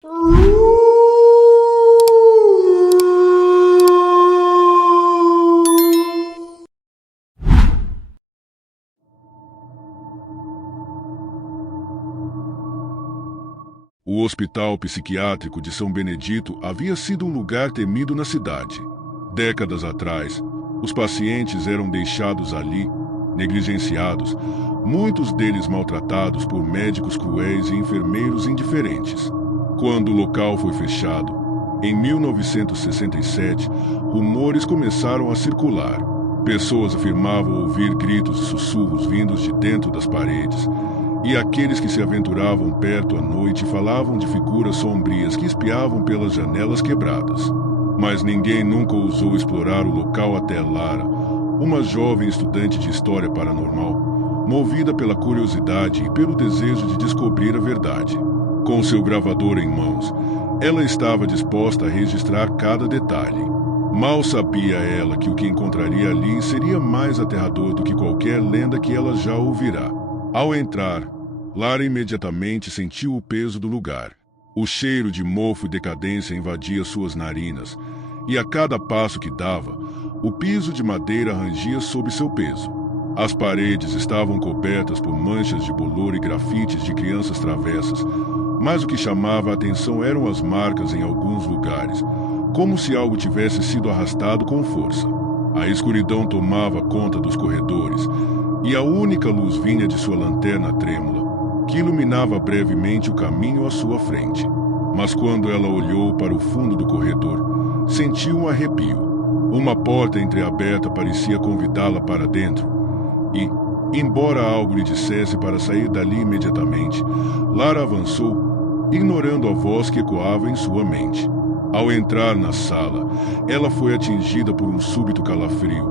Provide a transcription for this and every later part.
O Hospital Psiquiátrico de São Benedito havia sido um lugar temido na cidade. Décadas atrás, os pacientes eram deixados ali, negligenciados, muitos deles maltratados por médicos cruéis e enfermeiros indiferentes. Quando o local foi fechado, em 1967, rumores começaram a circular. Pessoas afirmavam ouvir gritos e sussurros vindos de dentro das paredes, e aqueles que se aventuravam perto à noite falavam de figuras sombrias que espiavam pelas janelas quebradas. Mas ninguém nunca ousou explorar o local até Lara, uma jovem estudante de história paranormal, movida pela curiosidade e pelo desejo de descobrir a verdade. Com seu gravador em mãos, ela estava disposta a registrar cada detalhe. Mal sabia ela que o que encontraria ali seria mais aterrador do que qualquer lenda que ela já ouvirá. Ao entrar, Lara imediatamente sentiu o peso do lugar. O cheiro de mofo e decadência invadia suas narinas, e a cada passo que dava, o piso de madeira rangia sob seu peso. As paredes estavam cobertas por manchas de bolor e grafites de crianças travessas, mas o que chamava a atenção eram as marcas em alguns lugares, como se algo tivesse sido arrastado com força. A escuridão tomava conta dos corredores, e a única luz vinha de sua lanterna trêmula, que iluminava brevemente o caminho à sua frente. Mas quando ela olhou para o fundo do corredor, sentiu um arrepio. Uma porta entreaberta parecia convidá-la para dentro, e, embora algo lhe dissesse para sair dali imediatamente, Lara avançou, ignorando a voz que ecoava em sua mente. Ao entrar na sala, ela foi atingida por um súbito calafrio,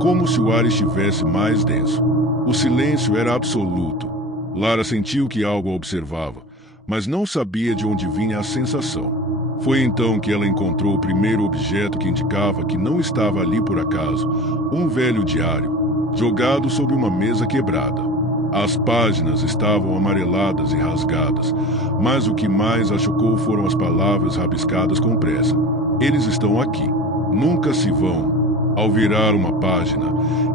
como se o ar estivesse mais denso. O silêncio era absoluto. Lara sentiu que algo a observava, mas não sabia de onde vinha a sensação. Foi então que ela encontrou o primeiro objeto que indicava que não estava ali por acaso, um velho diário, jogado sobre uma mesa quebrada. As páginas estavam amareladas e rasgadas, mas o que mais a chocou foram as palavras rabiscadas com pressa. Eles estão aqui. Nunca se vão. Ao virar uma página,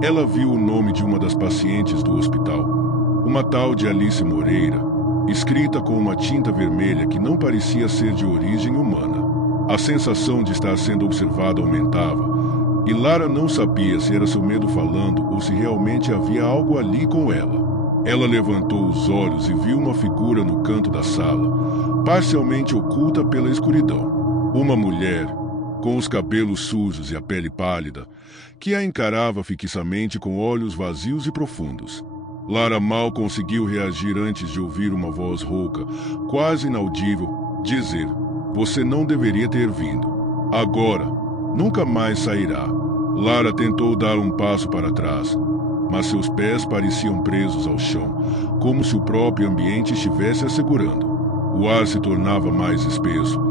ela viu o nome de uma das pacientes do hospital, uma tal de Alice Moreira, escrita com uma tinta vermelha que não parecia ser de origem humana. A sensação de estar sendo observada aumentava, e Lara não sabia se era seu medo falando ou se realmente havia algo ali com ela. Ela levantou os olhos e viu uma figura no canto da sala, parcialmente oculta pela escuridão. Uma mulher, com os cabelos sujos e a pele pálida, que a encarava fixamente com olhos vazios e profundos. Lara mal conseguiu reagir antes de ouvir uma voz rouca, quase inaudível, dizer: "Você não deveria ter vindo. Agora, nunca mais sairá." Lara tentou dar um passo para trás, mas seus pés pareciam presos ao chão, como se o próprio ambiente estivesse a segurando. O ar se tornava mais espesso,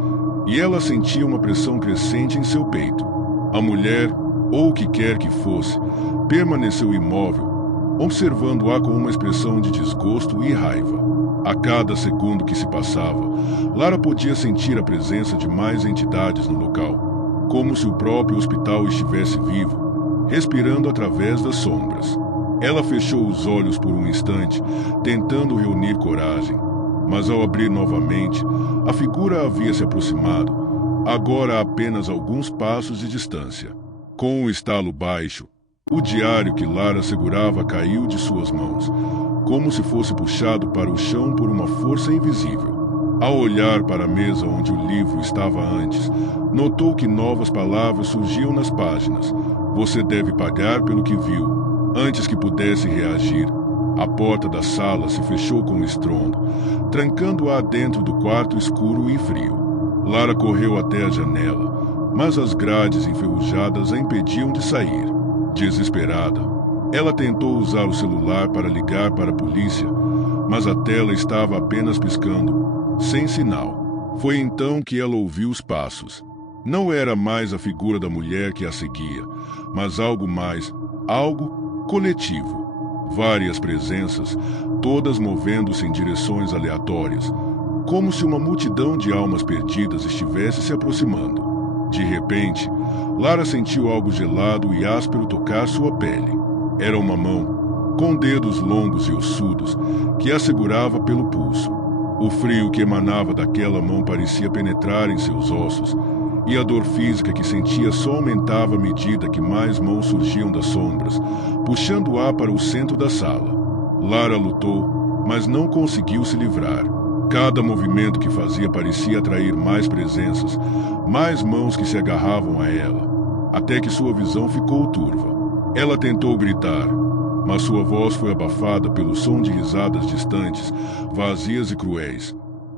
e ela sentia uma pressão crescente em seu peito. A mulher, ou o que quer que fosse, permaneceu imóvel, observando-a com uma expressão de desgosto e raiva. A cada segundo que se passava, Lara podia sentir a presença de mais entidades no local, como se o próprio hospital estivesse vivo, respirando através das sombras. Ela fechou os olhos por um instante, tentando reunir coragem, mas ao abrir novamente, a figura havia se aproximado, agora a apenas alguns passos de distância. Com um estalo baixo, o diário que Lara segurava caiu de suas mãos, como se fosse puxado para o chão por uma força invisível. Ao olhar para a mesa onde o livro estava antes, notou que novas palavras surgiam nas páginas. "Você deve pagar pelo que viu." Antes que pudesse reagir, a porta da sala se fechou com estrondo, trancando-a dentro do quarto escuro e frio. Lara correu até a janela, mas as grades enferrujadas a impediam de sair. Desesperada, ela tentou usar o celular para ligar para a polícia, mas a tela estava apenas piscando, sem sinal. Foi então que ela ouviu os passos. Não era mais a figura da mulher que a seguia, mas algo mais, algo coletivo. Várias presenças, todas movendo-se em direções aleatórias, como se uma multidão de almas perdidas estivesse se aproximando. De repente, Lara sentiu algo gelado e áspero tocar sua pele. Era uma mão, com dedos longos e ossudos, que a segurava pelo pulso. O frio que emanava daquela mão parecia penetrar em seus ossos, e a dor física que sentia só aumentava à medida que mais mãos surgiam das sombras, puxando-a para o centro da sala. Lara lutou, mas não conseguiu se livrar. Cada movimento que fazia parecia atrair mais presenças, mais mãos que se agarravam a ela, até que sua visão ficou turva. Ela tentou gritar, mas sua voz foi abafada pelo som de risadas distantes, vazias e cruéis,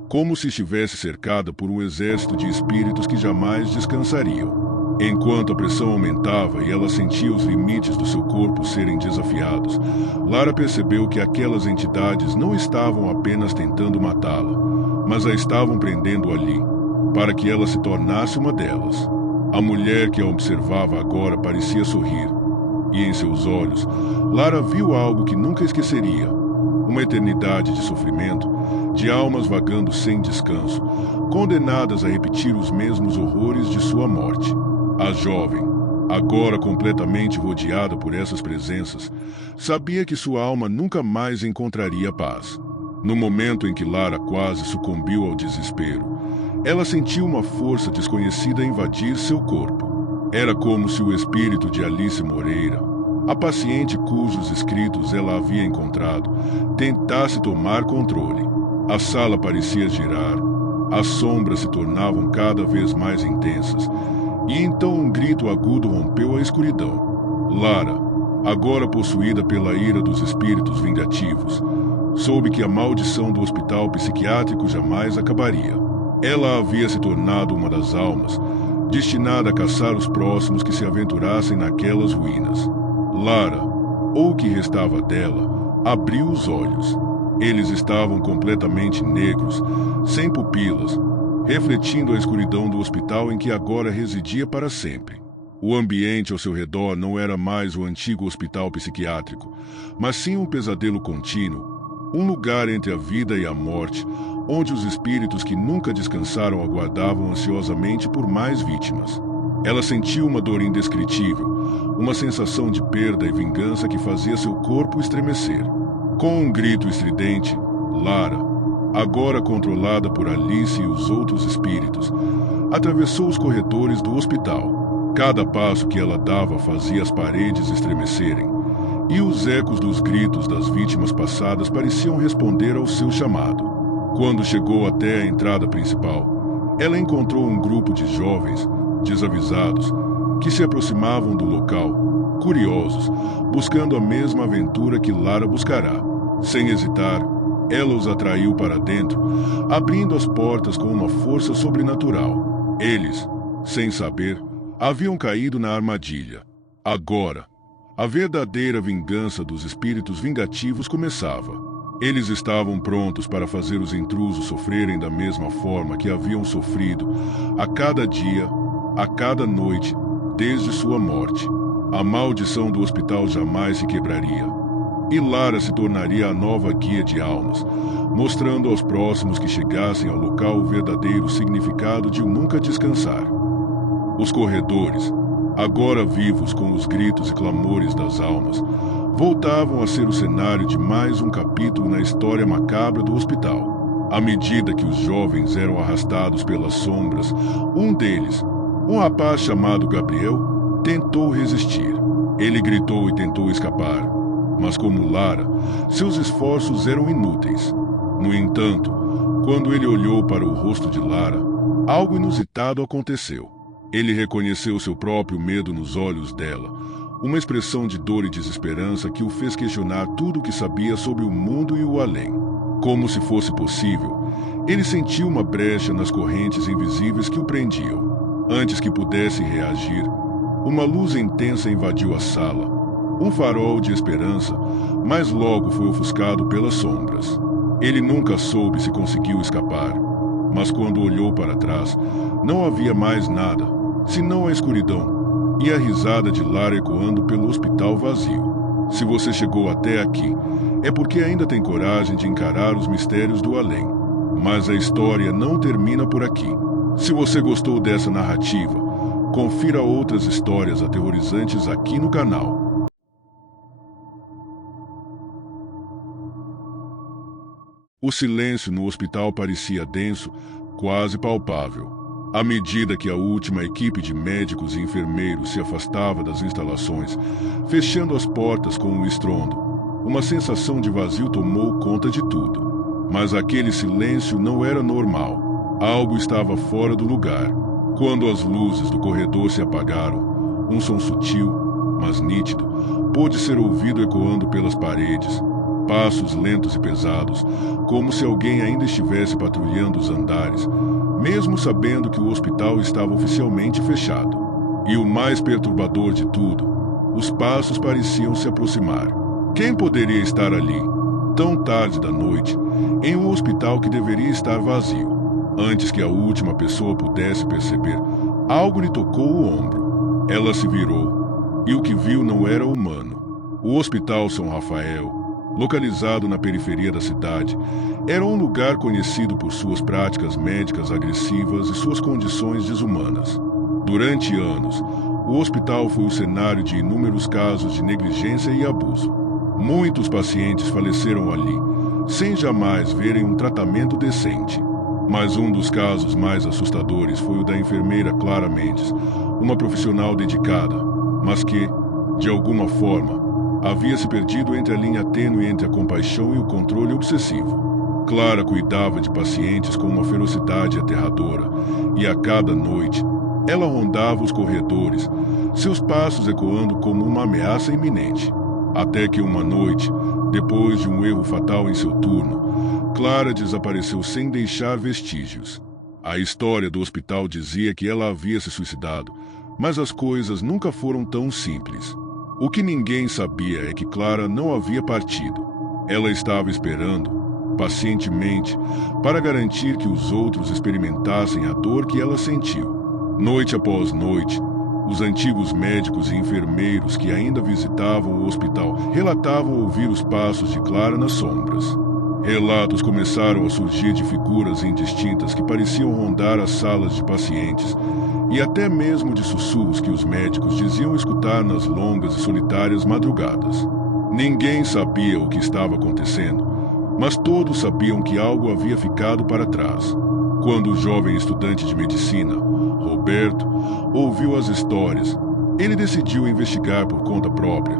como se estivesse cercada por um exército de espíritos que jamais descansariam. Enquanto a pressão aumentava e ela sentia os limites do seu corpo serem desafiados, Lara percebeu que aquelas entidades não estavam apenas tentando matá-la, mas a estavam prendendo ali, para que ela se tornasse uma delas. A mulher que a observava agora parecia sorrir, e em seus olhos, Lara viu algo que nunca esqueceria: uma eternidade de sofrimento, de almas vagando sem descanso, condenadas a repetir os mesmos horrores de sua morte. A jovem, agora completamente rodeada por essas presenças, sabia que sua alma nunca mais encontraria paz. No momento em que Lara quase sucumbiu ao desespero, ela sentiu uma força desconhecida invadir seu corpo. Era como se o espírito de Alice Moreira, a paciente cujos escritos ela havia encontrado, tentasse tomar controle. A sala parecia girar, as sombras se tornavam cada vez mais intensas, e então um grito agudo rompeu a escuridão. Lara, agora possuída pela ira dos espíritos vingativos, soube que a maldição do hospital psiquiátrico jamais acabaria. Ela havia se tornado uma das almas, destinada a caçar os próximos que se aventurassem naquelas ruínas. Lara, ou o que restava dela, abriu os olhos. Eles estavam completamente negros, sem pupilas, refletindo a escuridão do hospital em que agora residia para sempre. O ambiente ao seu redor não era mais o antigo hospital psiquiátrico, mas sim um pesadelo contínuo, um lugar entre a vida e a morte, onde os espíritos que nunca descansaram aguardavam ansiosamente por mais vítimas. Ela sentiu uma dor indescritível, uma sensação de perda e vingança que fazia seu corpo estremecer. Com um grito estridente, Lara, agora controlada por Alice e os outros espíritos, atravessou os corredores do hospital. Cada passo que ela dava fazia as paredes estremecerem, e os ecos dos gritos das vítimas passadas pareciam responder ao seu chamado. Quando chegou até a entrada principal, ela encontrou um grupo de jovens, desavisados, que se aproximavam do local, curiosos, buscando a mesma aventura que Lara buscará. Sem hesitar, ela os atraiu para dentro, abrindo as portas com uma força sobrenatural. Eles, sem saber, haviam caído na armadilha. Agora, a verdadeira vingança dos espíritos vingativos começava. Eles estavam prontos para fazer os intrusos sofrerem da mesma forma que haviam sofrido a cada dia, a cada noite, desde sua morte. A maldição do hospital jamais se quebraria. E Lara se tornaria a nova guia de almas, mostrando aos próximos que chegassem ao local o verdadeiro significado de nunca descansar. Os corredores, agora vivos com os gritos e clamores das almas, voltavam a ser o cenário de mais um capítulo na história macabra do hospital. À medida que os jovens eram arrastados pelas sombras, um deles, um rapaz chamado Gabriel, tentou resistir. Ele gritou e tentou escapar, mas como Lara, seus esforços eram inúteis. No entanto, quando ele olhou para o rosto de Lara, algo inusitado aconteceu. Ele reconheceu seu próprio medo nos olhos dela, uma expressão de dor e desesperança que o fez questionar tudo o que sabia sobre o mundo e o além. Como se fosse possível, ele sentiu uma brecha nas correntes invisíveis que o prendiam. Antes que pudesse reagir, uma luz intensa invadiu a sala, um farol de esperança, mas logo foi ofuscado pelas sombras. Ele nunca soube se conseguiu escapar, mas quando olhou para trás, não havia mais nada, senão a escuridão e a risada de Lara ecoando pelo hospital vazio. Se você chegou até aqui, é porque ainda tem coragem de encarar os mistérios do além. Mas a história não termina por aqui. Se você gostou dessa narrativa, confira outras histórias aterrorizantes aqui no canal. O silêncio no hospital parecia denso, quase palpável. À medida que a última equipe de médicos e enfermeiros se afastava das instalações, fechando as portas com um estrondo, uma sensação de vazio tomou conta de tudo. Mas aquele silêncio não era normal. Algo estava fora do lugar. Quando as luzes do corredor se apagaram, um som sutil, mas nítido, pôde ser ouvido ecoando pelas paredes. Passos lentos e pesados, como se alguém ainda estivesse patrulhando os andares, mesmo sabendo que o hospital estava oficialmente fechado. E o mais perturbador de tudo, os passos pareciam se aproximar. Quem poderia estar ali, tão tarde da noite, em um hospital que deveria estar vazio? Antes que a última pessoa pudesse perceber, algo lhe tocou o ombro. Ela se virou, e o que viu não era humano. O Hospital São Rafael, localizado na periferia da cidade, era um lugar conhecido por suas práticas médicas agressivas e suas condições desumanas. Durante anos, o hospital foi o cenário de inúmeros casos de negligência e abuso. Muitos pacientes faleceram ali, sem jamais verem um tratamento decente. Mas um dos casos mais assustadores foi o da enfermeira Clara Mendes, uma profissional dedicada, mas que, de alguma forma, havia se perdido entre a linha tênue entre a compaixão e o controle obsessivo. Clara cuidava de pacientes com uma ferocidade aterradora, e a cada noite, ela rondava os corredores, seus passos ecoando como uma ameaça iminente. Até que uma noite, depois de um erro fatal em seu turno, Clara desapareceu sem deixar vestígios. A história do hospital dizia que ela havia se suicidado, mas as coisas nunca foram tão simples. O que ninguém sabia é que Clara não havia partido. Ela estava esperando, pacientemente, para garantir que os outros experimentassem a dor que ela sentiu. Noite após noite, os antigos médicos e enfermeiros que ainda visitavam o hospital relatavam ouvir os passos de Clara nas sombras. Relatos começaram a surgir de figuras indistintas que pareciam rondar as salas de pacientes, e até mesmo de sussurros que os médicos diziam escutar nas longas e solitárias madrugadas. Ninguém sabia o que estava acontecendo, mas todos sabiam que algo havia ficado para trás. Quando o jovem estudante de medicina, Roberto, ouviu as histórias, ele decidiu investigar por conta própria,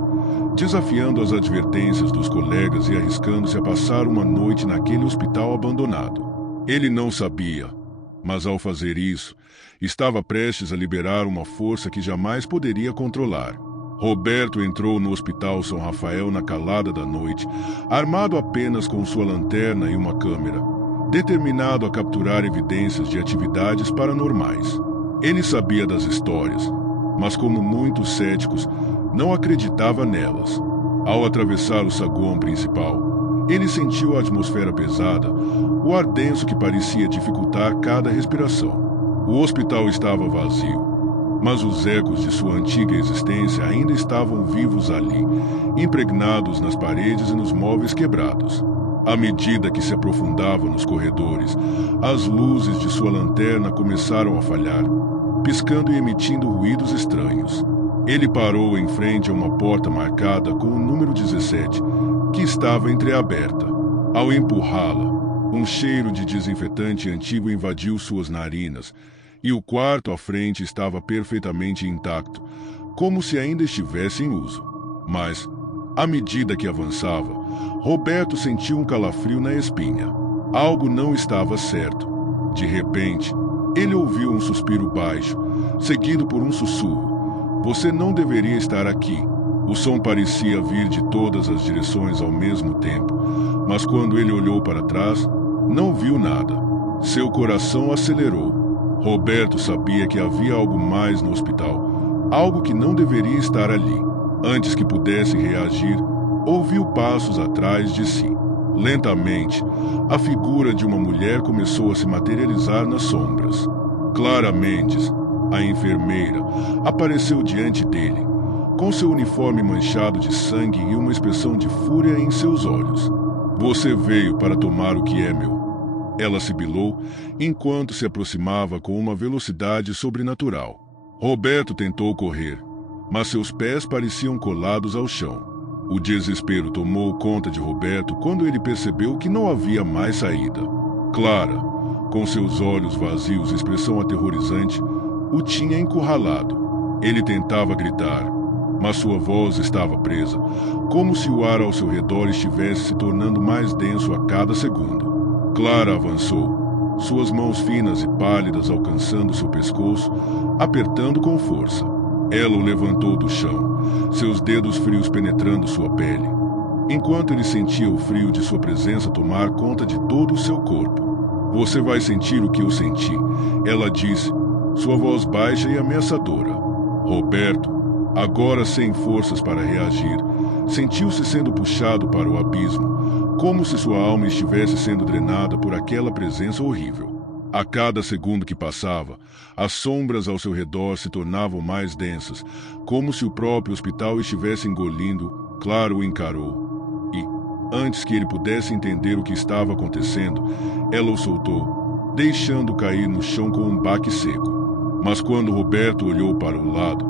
desafiando as advertências dos colegas e arriscando-se a passar uma noite naquele hospital abandonado. Ele não sabia, mas ao fazer isso, estava prestes a liberar uma força que jamais poderia controlar. Roberto entrou no Hospital São Rafael na calada da noite, armado apenas com sua lanterna e uma câmera, determinado a capturar evidências de atividades paranormais. Ele sabia das histórias, mas como muitos céticos, não acreditava nelas. Ao atravessar o saguão principal, ele sentiu a atmosfera pesada, o ar denso que parecia dificultar cada respiração. O hospital estava vazio, mas os ecos de sua antiga existência ainda estavam vivos ali, impregnados nas paredes e nos móveis quebrados. À medida que se aprofundava nos corredores, as luzes de sua lanterna começaram a falhar, piscando e emitindo ruídos estranhos. Ele parou em frente a uma porta marcada com o número 17, que estava entreaberta. Ao empurrá-la, um cheiro de desinfetante antigo invadiu suas narinas, e o quarto à frente estava perfeitamente intacto, como se ainda estivesse em uso. Mas, à medida que avançava, Roberto sentiu um calafrio na espinha. Algo não estava certo. De repente, ele ouviu um suspiro baixo, seguido por um sussurro. "Você não deveria estar aqui." O som parecia vir de todas as direções ao mesmo tempo, mas quando ele olhou para trás, não viu nada. Seu coração acelerou. Roberto sabia que havia algo mais no hospital, algo que não deveria estar ali. Antes que pudesse reagir, ouviu passos atrás de si. Lentamente, a figura de uma mulher começou a se materializar nas sombras. Clara Mendes, a enfermeira, apareceu diante dele, com seu uniforme manchado de sangue e uma expressão de fúria em seus olhos. "Você veio para tomar o que é meu." Ela sibilou enquanto se aproximava com uma velocidade sobrenatural. Roberto tentou correr, mas seus pés pareciam colados ao chão. O desespero tomou conta de Roberto quando ele percebeu que não havia mais saída. Clara, com seus olhos vazios e expressão aterrorizante, o tinha encurralado. Ele tentava gritar, mas sua voz estava presa, como se o ar ao seu redor estivesse se tornando mais denso a cada segundo. Clara avançou, suas mãos finas e pálidas alcançando seu pescoço, apertando com força. Ela o levantou do chão, seus dedos frios penetrando sua pele, enquanto ele sentia o frio de sua presença tomar conta de todo o seu corpo. Você vai sentir o que eu senti, ela disse, sua voz baixa e ameaçadora. Roberto, agora sem forças para reagir, sentiu-se sendo puxado para o abismo, como se sua alma estivesse sendo drenada por aquela presença horrível. A cada segundo que passava, as sombras ao seu redor se tornavam mais densas, como se o próprio hospital estivesse engolindo. Clara o encarou e, antes que ele pudesse entender o que estava acontecendo, ela o soltou, deixando cair no chão com um baque seco. Mas quando Roberto olhou para o lado,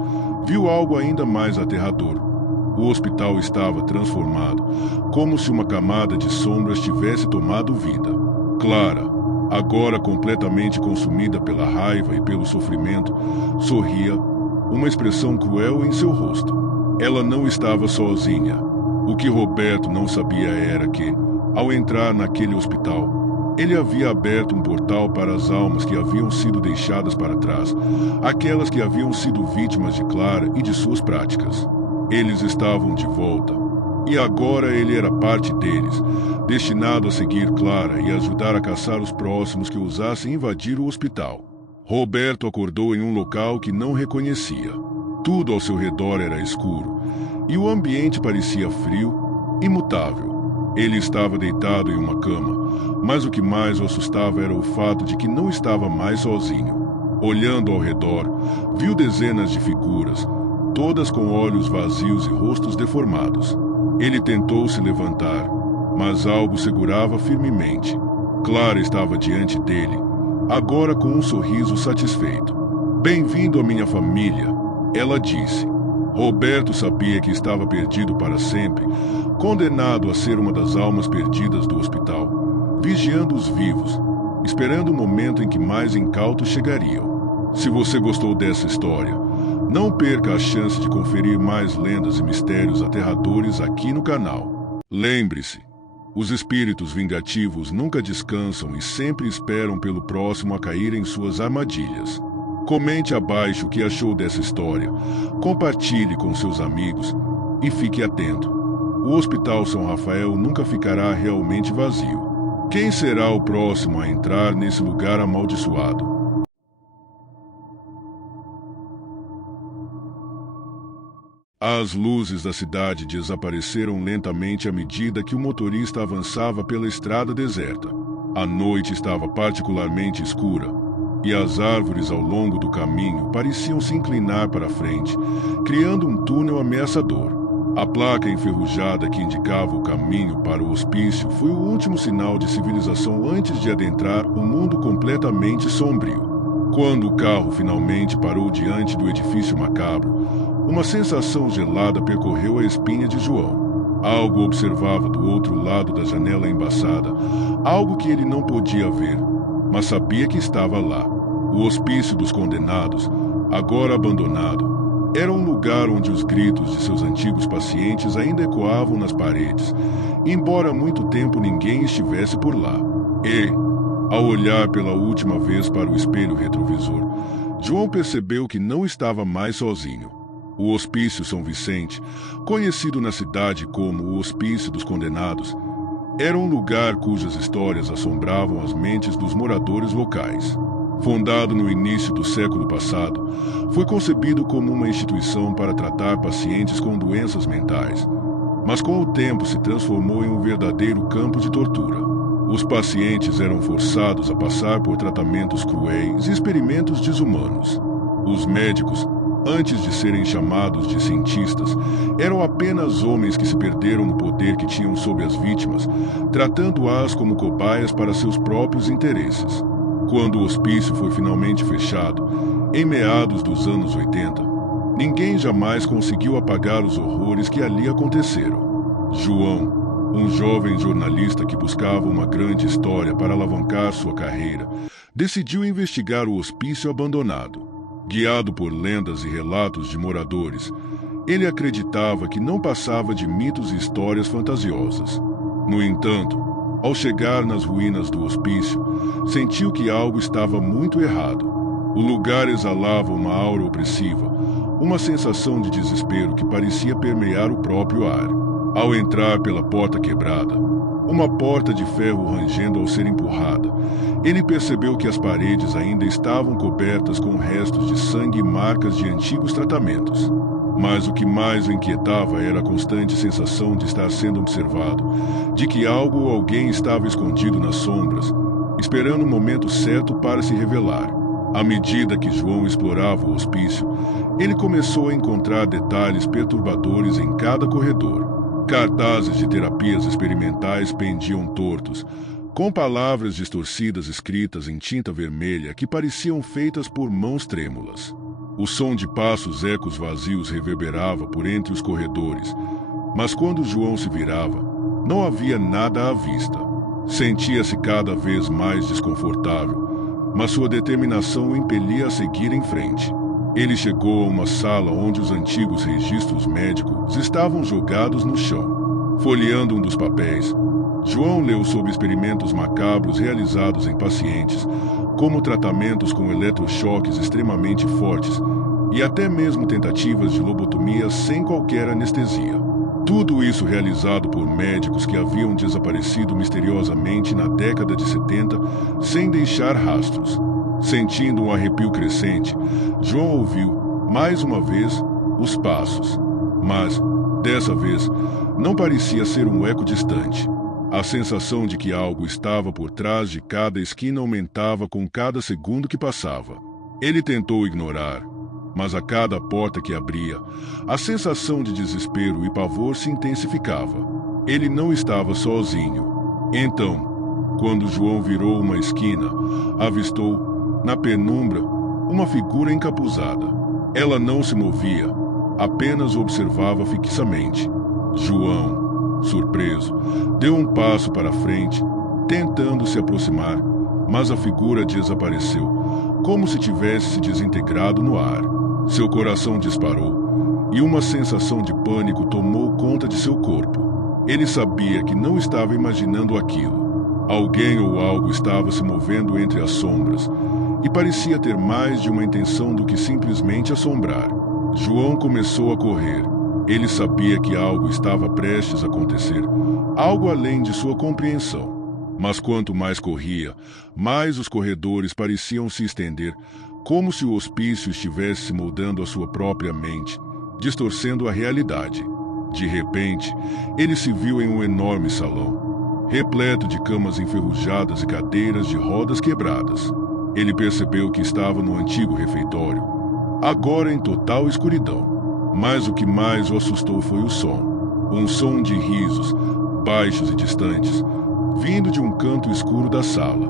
viu algo ainda mais aterrador. O hospital estava transformado, como se uma camada de sombras tivesse tomado vida. Clara, agora completamente consumida pela raiva e pelo sofrimento, sorria, uma expressão cruel em seu rosto. Ela não estava sozinha. O que Roberto não sabia era que, ao entrar naquele hospital, ele havia aberto um portal para as almas que haviam sido deixadas para trás, aquelas que haviam sido vítimas de Clara e de suas práticas. Eles estavam de volta, e agora ele era parte deles, destinado a seguir Clara e ajudar a caçar os próximos que ousassem invadir o hospital. Roberto acordou em um local que não reconhecia. Tudo ao seu redor era escuro, e o ambiente parecia frio, imutável. Ele estava deitado em uma cama, mas o que mais o assustava era o fato de que não estava mais sozinho. Olhando ao redor, viu dezenas de figuras, todas com olhos vazios e rostos deformados. Ele tentou se levantar, mas algo segurava firmemente. Clara estava diante dele, agora com um sorriso satisfeito. "Bem-vindo à minha família", ela disse. Roberto sabia que estava perdido para sempre, condenado a ser uma das almas perdidas do hospital, vigiando os vivos, esperando o momento em que mais incautos chegariam. Se você gostou dessa história, não perca a chance de conferir mais lendas e mistérios aterradores aqui no canal. Lembre-se, os espíritos vingativos nunca descansam e sempre esperam pelo próximo a cair em suas armadilhas. Comente abaixo o que achou dessa história, compartilhe com seus amigos e fique atento. O Hospital São Rafael nunca ficará realmente vazio. Quem será o próximo a entrar nesse lugar amaldiçoado? As luzes da cidade desapareceram lentamente à medida que o motorista avançava pela estrada deserta. A noite estava particularmente escura, e as árvores ao longo do caminho pareciam se inclinar para frente, criando um túnel ameaçador. A placa enferrujada que indicava o caminho para o hospício foi o último sinal de civilização antes de adentrar um mundo completamente sombrio. Quando o carro finalmente parou diante do edifício macabro, uma sensação gelada percorreu a espinha de João. Algo observava do outro lado da janela embaçada, algo que ele não podia ver, mas sabia que estava lá. O hospício dos condenados, agora abandonado, era um lugar onde os gritos de seus antigos pacientes ainda ecoavam nas paredes, embora há muito tempo ninguém estivesse por lá. E, ao olhar pela última vez para o espelho retrovisor, João percebeu que não estava mais sozinho. O Hospício São Vicente, conhecido na cidade como o Hospício dos Condenados, era um lugar cujas histórias assombravam as mentes dos moradores locais. Fundado no início do século passado, foi concebido como uma instituição para tratar pacientes com doenças mentais, mas com o tempo se transformou em um verdadeiro campo de tortura. Os pacientes eram forçados a passar por tratamentos cruéis e experimentos desumanos. Os médicos, Antes de serem chamados de cientistas, eram apenas homens que se perderam no poder que tinham sobre as vítimas, tratando-as como cobaias para seus próprios interesses. Quando o hospício foi finalmente fechado, em meados dos anos 80, ninguém jamais conseguiu apagar os horrores que ali aconteceram. João, um jovem jornalista que buscava uma grande história para alavancar sua carreira, decidiu investigar o hospício abandonado. Guiado por lendas e relatos de moradores, ele acreditava que não passava de mitos e histórias fantasiosas. No entanto, ao chegar nas ruínas do hospício, sentiu que algo estava muito errado. O lugar exalava uma aura opressiva, uma sensação de desespero que parecia permear o próprio ar. Ao entrar pela porta quebrada, uma porta de ferro rangendo ao ser empurrada, ele percebeu que as paredes ainda estavam cobertas com restos de sangue e marcas de antigos tratamentos. Mas o que mais o inquietava era a constante sensação de estar sendo observado, de que algo ou alguém estava escondido nas sombras, esperando o momento certo para se revelar. À medida que João explorava o hospício, ele começou a encontrar detalhes perturbadores em cada corredor. Cartazes de terapias experimentais pendiam tortos, com palavras distorcidas escritas em tinta vermelha que pareciam feitas por mãos trêmulas. O som de passos ecos vazios reverberava por entre os corredores, mas quando João se virava, não havia nada à vista. Sentia-se cada vez mais desconfortável, mas sua determinação o impelia a seguir em frente. Ele chegou a uma sala onde os antigos registros médicos estavam jogados no chão. Folheando um dos papéis, João leu sobre experimentos macabros realizados em pacientes, como tratamentos com eletrochoques extremamente fortes e até mesmo tentativas de lobotomia sem qualquer anestesia. Tudo isso realizado por médicos que haviam desaparecido misteriosamente na década de 70 sem deixar rastros. Sentindo um arrepio crescente, João ouviu, mais uma vez, os passos. Mas, dessa vez, não parecia ser um eco distante. A sensação de que algo estava por trás de cada esquina aumentava com cada segundo que passava. Ele tentou ignorar, mas a cada porta que abria, a sensação de desespero e pavor se intensificava. Ele não estava sozinho. Então, quando João virou uma esquina, avistou, na penumbra, uma figura encapuzada. Ela não se movia, apenas observava fixamente. João, surpreso, deu um passo para frente, tentando se aproximar, mas a figura desapareceu, como se tivesse se desintegrado no ar. Seu coração disparou, e uma sensação de pânico tomou conta de seu corpo. Ele sabia que não estava imaginando aquilo. Alguém ou algo estava se movendo entre as sombras, e parecia ter mais de uma intenção do que simplesmente assombrar. João começou a correr. Ele sabia que algo estava prestes a acontecer, algo além de sua compreensão. Mas quanto mais corria, mais os corredores pareciam se estender, como se o hospício estivesse se moldando à sua própria mente, distorcendo a realidade. De repente, ele se viu em um enorme salão, repleto de camas enferrujadas e cadeiras de rodas quebradas. Ele percebeu que estava no antigo refeitório, agora em total escuridão. Mas o que mais o assustou foi o som. Um som de risos, baixos e distantes, vindo de um canto escuro da sala.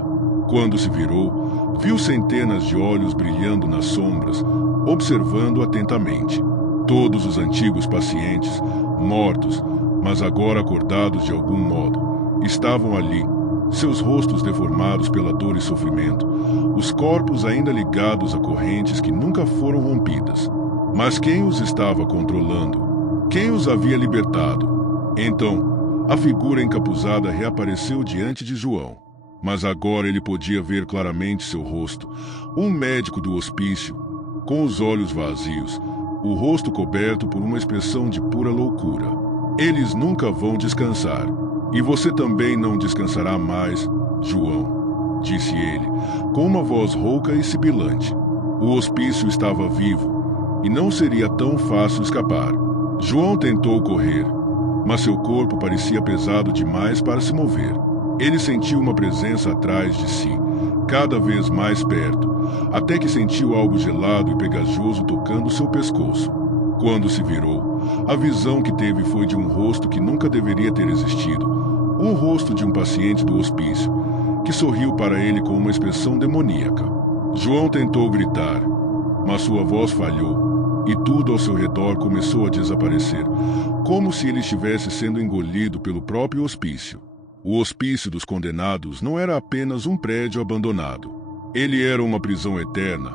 Quando se virou, viu centenas de olhos brilhando nas sombras, observando atentamente. Todos os antigos pacientes, mortos, mas agora acordados de algum modo, estavam ali, seus rostos deformados pela dor e sofrimento, os corpos ainda ligados a correntes que nunca foram rompidas. Mas quem os estava controlando? Quem os havia libertado? Então, a figura encapuzada reapareceu diante de João. Mas agora ele podia ver claramente seu rosto, um médico do hospício, com os olhos vazios, o rosto coberto por uma expressão de pura loucura. Eles nunca vão descansar. E você também não descansará mais, João, disse ele, com uma voz rouca e sibilante. O hospício estava vivo, e não seria tão fácil escapar. João tentou correr, mas seu corpo parecia pesado demais para se mover. Ele sentiu uma presença atrás de si, cada vez mais perto, até que sentiu algo gelado e pegajoso tocando seu pescoço. Quando se virou, a visão que teve foi de um rosto que nunca deveria ter existido, um rosto de um paciente do hospício, que sorriu para ele com uma expressão demoníaca. João tentou gritar, mas sua voz falhou, e tudo ao seu redor começou a desaparecer, como se ele estivesse sendo engolido pelo próprio hospício. O hospício dos condenados não era apenas um prédio abandonado. Ele era uma prisão eterna,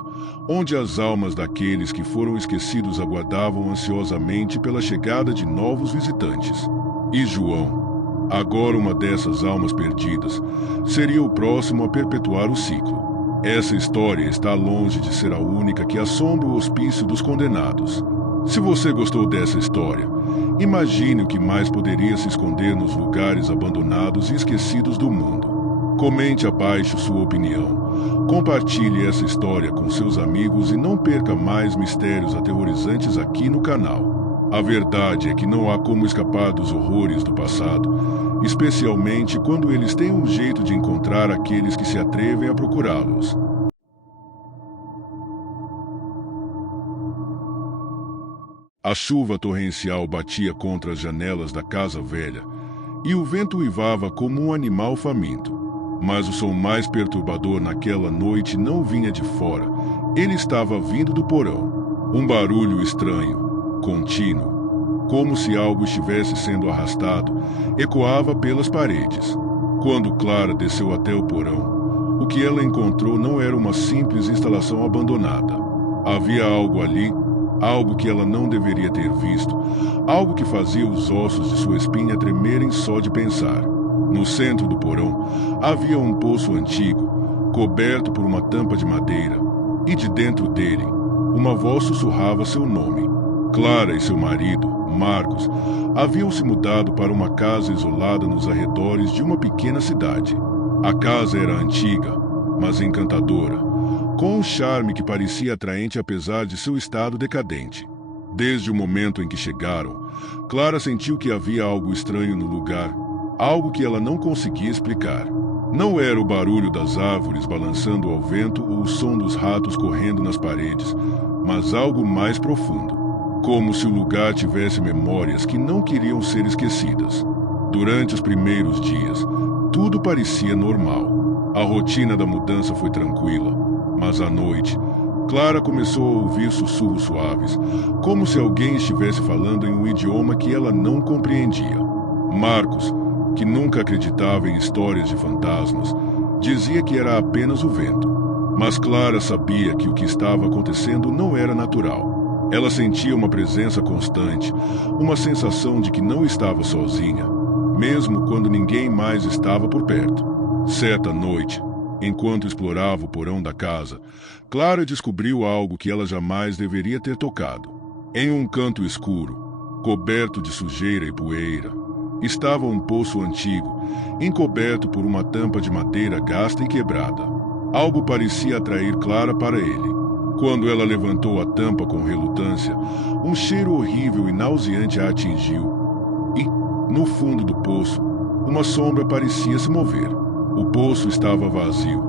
onde as almas daqueles que foram esquecidos aguardavam ansiosamente pela chegada de novos visitantes. E João, agora uma dessas almas perdidas, seria o próximo a perpetuar o ciclo. Essa história está longe de ser a única que assombra o hospício dos condenados. Se você gostou dessa história, imagine o que mais poderia se esconder nos lugares abandonados e esquecidos do mundo. Comente abaixo sua opinião, compartilhe essa história com seus amigos e não perca mais mistérios aterrorizantes aqui no canal. A verdade é que não há como escapar dos horrores do passado, especialmente quando eles têm um jeito de encontrar aqueles que se atrevem a procurá-los. A chuva torrencial batia contra as janelas da casa velha, e o vento uivava como um animal faminto. Mas o som mais perturbador naquela noite não vinha de fora, ele estava vindo do porão. Um barulho estranho, contínuo, como se algo estivesse sendo arrastado, ecoava pelas paredes. Quando Clara desceu até o porão, o que ela encontrou não era uma simples instalação abandonada. Havia algo ali, algo que ela não deveria ter visto, algo que fazia os ossos de sua espinha tremerem só de pensar. No centro do porão, havia um poço antigo, coberto por uma tampa de madeira, e de dentro dele, uma voz sussurrava seu nome. Clara e seu marido, Marcos, haviam se mudado para uma casa isolada nos arredores de uma pequena cidade. A casa era antiga, mas encantadora, com um charme que parecia atraente apesar de seu estado decadente. Desde o momento em que chegaram, Clara sentiu que havia algo estranho no lugar, algo que ela não conseguia explicar. Não era o barulho das árvores balançando ao vento ou o som dos ratos correndo nas paredes, mas algo mais profundo, como se o lugar tivesse memórias que não queriam ser esquecidas. Durante os primeiros dias, tudo parecia normal. A rotina da mudança foi tranquila, mas à noite, Clara começou a ouvir sussurros suaves, como se alguém estivesse falando em um idioma que ela não compreendia. Marcos, que nunca acreditava em histórias de fantasmas, dizia que era apenas o vento. Mas Clara sabia que o que estava acontecendo não era natural. Ela sentia uma presença constante, uma sensação de que não estava sozinha, mesmo quando ninguém mais estava por perto. Certa noite, enquanto explorava o porão da casa, Clara descobriu algo que ela jamais deveria ter tocado. Em um canto escuro, coberto de sujeira e poeira, estava um poço antigo, encoberto por uma tampa de madeira gasta e quebrada. Algo parecia atrair Clara para ele. Quando ela levantou a tampa com relutância, um cheiro horrível e nauseante a atingiu. E, no fundo do poço, uma sombra parecia se mover. O poço estava vazio,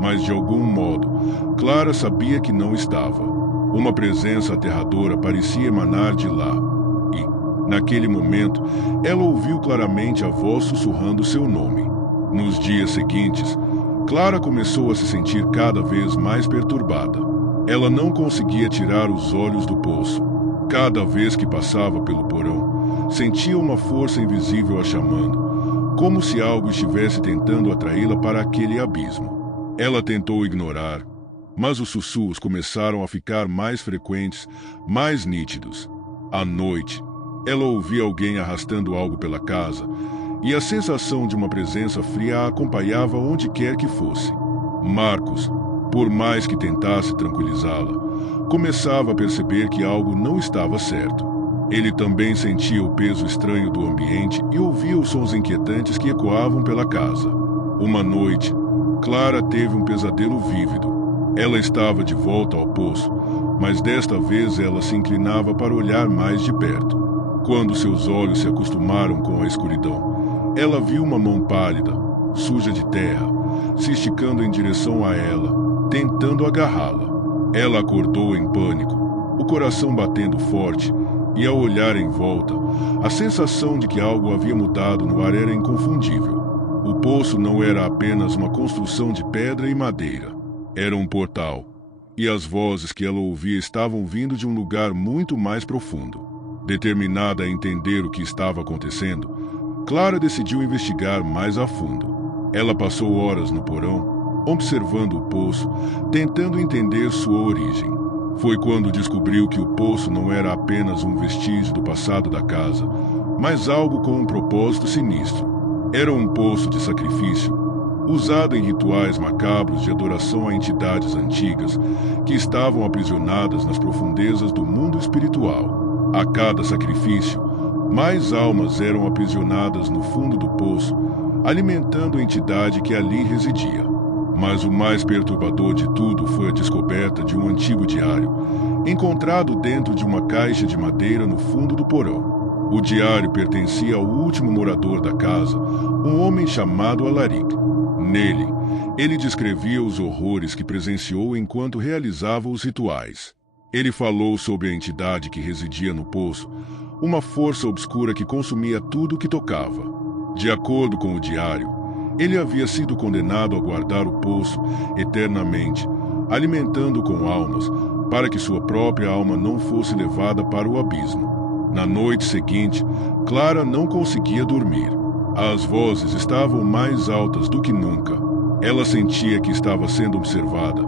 mas de algum modo, Clara sabia que não estava. Uma presença aterradora parecia emanar de lá. Naquele momento, ela ouviu claramente a voz sussurrando seu nome. Nos dias seguintes, Clara começou a se sentir cada vez mais perturbada. Ela não conseguia tirar os olhos do poço. Cada vez que passava pelo porão, sentia uma força invisível a chamando, como se algo estivesse tentando atraí-la para aquele abismo. Ela tentou ignorar, mas os sussurros começaram a ficar mais frequentes, mais nítidos. À noite, ela ouvia alguém arrastando algo pela casa, e a sensação de uma presença fria a acompanhava onde quer que fosse. Marcos, por mais que tentasse tranquilizá-la, começava a perceber que algo não estava certo. Ele também sentia o peso estranho do ambiente e ouvia os sons inquietantes que ecoavam pela casa. Uma noite, Clara teve um pesadelo vívido. Ela estava de volta ao poço, mas desta vez ela se inclinava para olhar mais de perto. Quando seus olhos se acostumaram com a escuridão, ela viu uma mão pálida, suja de terra, se esticando em direção a ela, tentando agarrá-la. Ela acordou em pânico, o coração batendo forte, e ao olhar em volta, a sensação de que algo havia mudado no ar era inconfundível. O poço não era apenas uma construção de pedra e madeira. Era um portal, e as vozes que ela ouvia estavam vindo de um lugar muito mais profundo. Determinada a entender o que estava acontecendo, Clara decidiu investigar mais a fundo. Ela passou horas no porão, observando o poço, tentando entender sua origem. Foi quando descobriu que o poço não era apenas um vestígio do passado da casa, mas algo com um propósito sinistro. Era um poço de sacrifício, usado em rituais macabros de adoração a entidades antigas que estavam aprisionadas nas profundezas do mundo espiritual. A cada sacrifício, mais almas eram aprisionadas no fundo do poço, alimentando a entidade que ali residia. Mas o mais perturbador de tudo foi a descoberta de um antigo diário, encontrado dentro de uma caixa de madeira no fundo do porão. O diário pertencia ao último morador da casa, um homem chamado Alaric. Nele, ele descrevia os horrores que presenciou enquanto realizava os rituais. Ele falou sobre a entidade que residia no poço, uma força obscura que consumia tudo o que tocava. De acordo com o diário, ele havia sido condenado a guardar o poço eternamente, alimentando com almas, para que sua própria alma não fosse levada para o abismo. Na noite seguinte, Clara não conseguia dormir. As vozes estavam mais altas do que nunca. Ela sentia que estava sendo observada,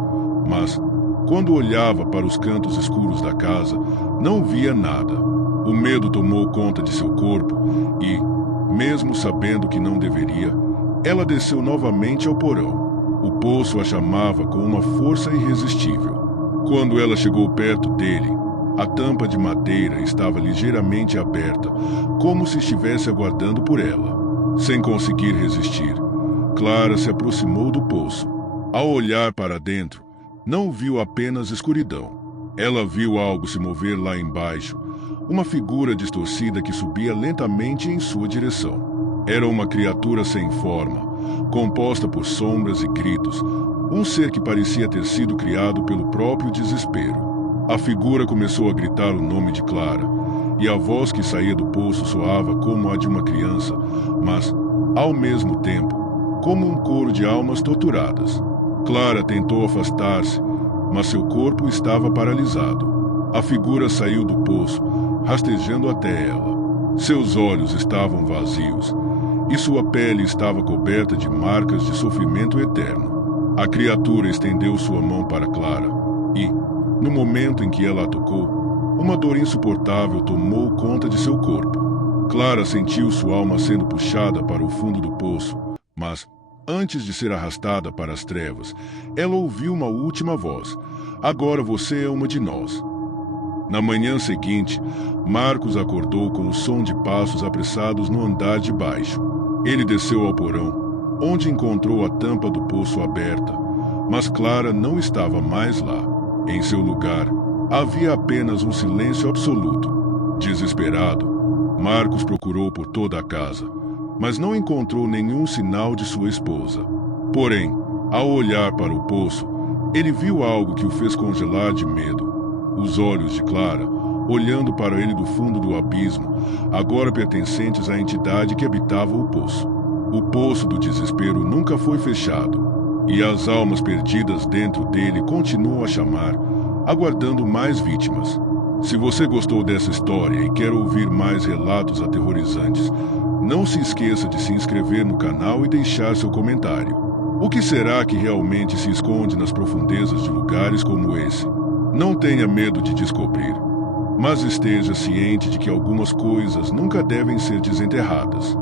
mas, quando olhava para os cantos escuros da casa, não via nada. O medo tomou conta de seu corpo e, mesmo sabendo que não deveria, ela desceu novamente ao porão. O poço a chamava com uma força irresistível. Quando ela chegou perto dele, a tampa de madeira estava ligeiramente aberta, como se estivesse aguardando por ela. Sem conseguir resistir, Clara se aproximou do poço. Ao olhar para dentro, não viu apenas escuridão. Ela viu algo se mover lá embaixo, uma figura distorcida que subia lentamente em sua direção. Era uma criatura sem forma, composta por sombras e gritos, um ser que parecia ter sido criado pelo próprio desespero. A figura começou a gritar o nome de Clara, e a voz que saía do poço soava como a de uma criança, mas, ao mesmo tempo, como um coro de almas torturadas. Clara tentou afastar-se, mas seu corpo estava paralisado. A figura saiu do poço, rastejando até ela. Seus olhos estavam vazios, e sua pele estava coberta de marcas de sofrimento eterno. A criatura estendeu sua mão para Clara, e, no momento em que ela a tocou, uma dor insuportável tomou conta de seu corpo. Clara sentiu sua alma sendo puxada para o fundo do poço, mas, antes de ser arrastada para as trevas, ela ouviu uma última voz: "Agora você é uma de nós." Na manhã seguinte, Marcos acordou com o som de passos apressados no andar de baixo. Ele desceu ao porão, onde encontrou a tampa do poço aberta, mas Clara não estava mais lá. Em seu lugar, havia apenas um silêncio absoluto. Desesperado, Marcos procurou por toda a casa, mas não encontrou nenhum sinal de sua esposa. Porém, ao olhar para o poço, ele viu algo que o fez congelar de medo. Os olhos de Clara, olhando para ele do fundo do abismo, agora pertencentes à entidade que habitava o poço. O poço do desespero nunca foi fechado, e as almas perdidas dentro dele continuam a chamar, aguardando mais vítimas. Se você gostou dessa história e quer ouvir mais relatos aterrorizantes, não se esqueça de se inscrever no canal e deixar seu comentário. O que será que realmente se esconde nas profundezas de lugares como esse? Não tenha medo de descobrir, mas esteja ciente de que algumas coisas nunca devem ser desenterradas.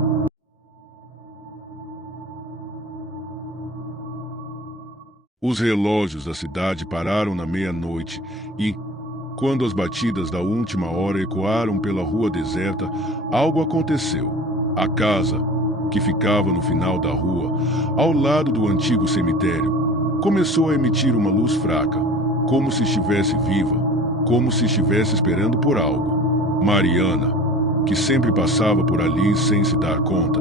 Os relógios da cidade pararam na meia-noite e, quando as batidas da última hora ecoaram pela rua deserta, algo aconteceu. A casa, que ficava no final da rua, ao lado do antigo cemitério, começou a emitir uma luz fraca, como se estivesse viva, como se estivesse esperando por algo. Mariana, que sempre passava por ali sem se dar conta,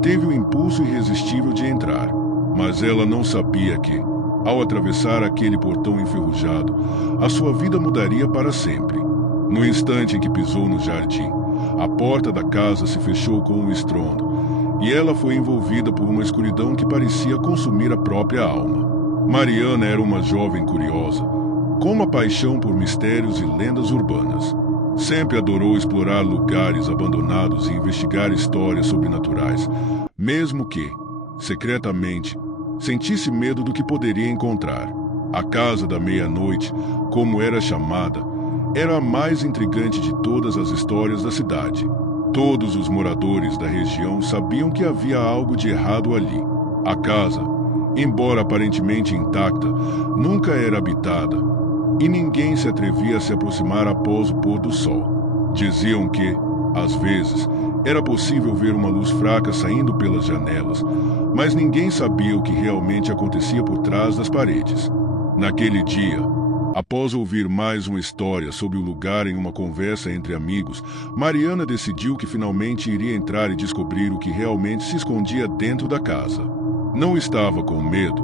teve o impulso irresistível de entrar. Mas ela não sabia que, ao atravessar aquele portão enferrujado, a sua vida mudaria para sempre. No instante em que pisou no jardim, a porta da casa se fechou com um estrondo, e ela foi envolvida por uma escuridão que parecia consumir a própria alma. Mariana era uma jovem curiosa, com uma paixão por mistérios e lendas urbanas. Sempre adorou explorar lugares abandonados e investigar histórias sobrenaturais, mesmo que, secretamente, sentisse medo do que poderia encontrar. A Casa da Meia-Noite, como era chamada, era a mais intrigante de todas as histórias da cidade. Todos os moradores da região sabiam que havia algo de errado ali. A casa, embora aparentemente intacta, nunca era habitada, e ninguém se atrevia a se aproximar após o pôr do sol. Diziam que, às vezes, era possível ver uma luz fraca saindo pelas janelas, mas ninguém sabia o que realmente acontecia por trás das paredes. Naquele dia, após ouvir mais uma história sobre o lugar em uma conversa entre amigos, Mariana decidiu que finalmente iria entrar e descobrir o que realmente se escondia dentro da casa. Não estava com medo,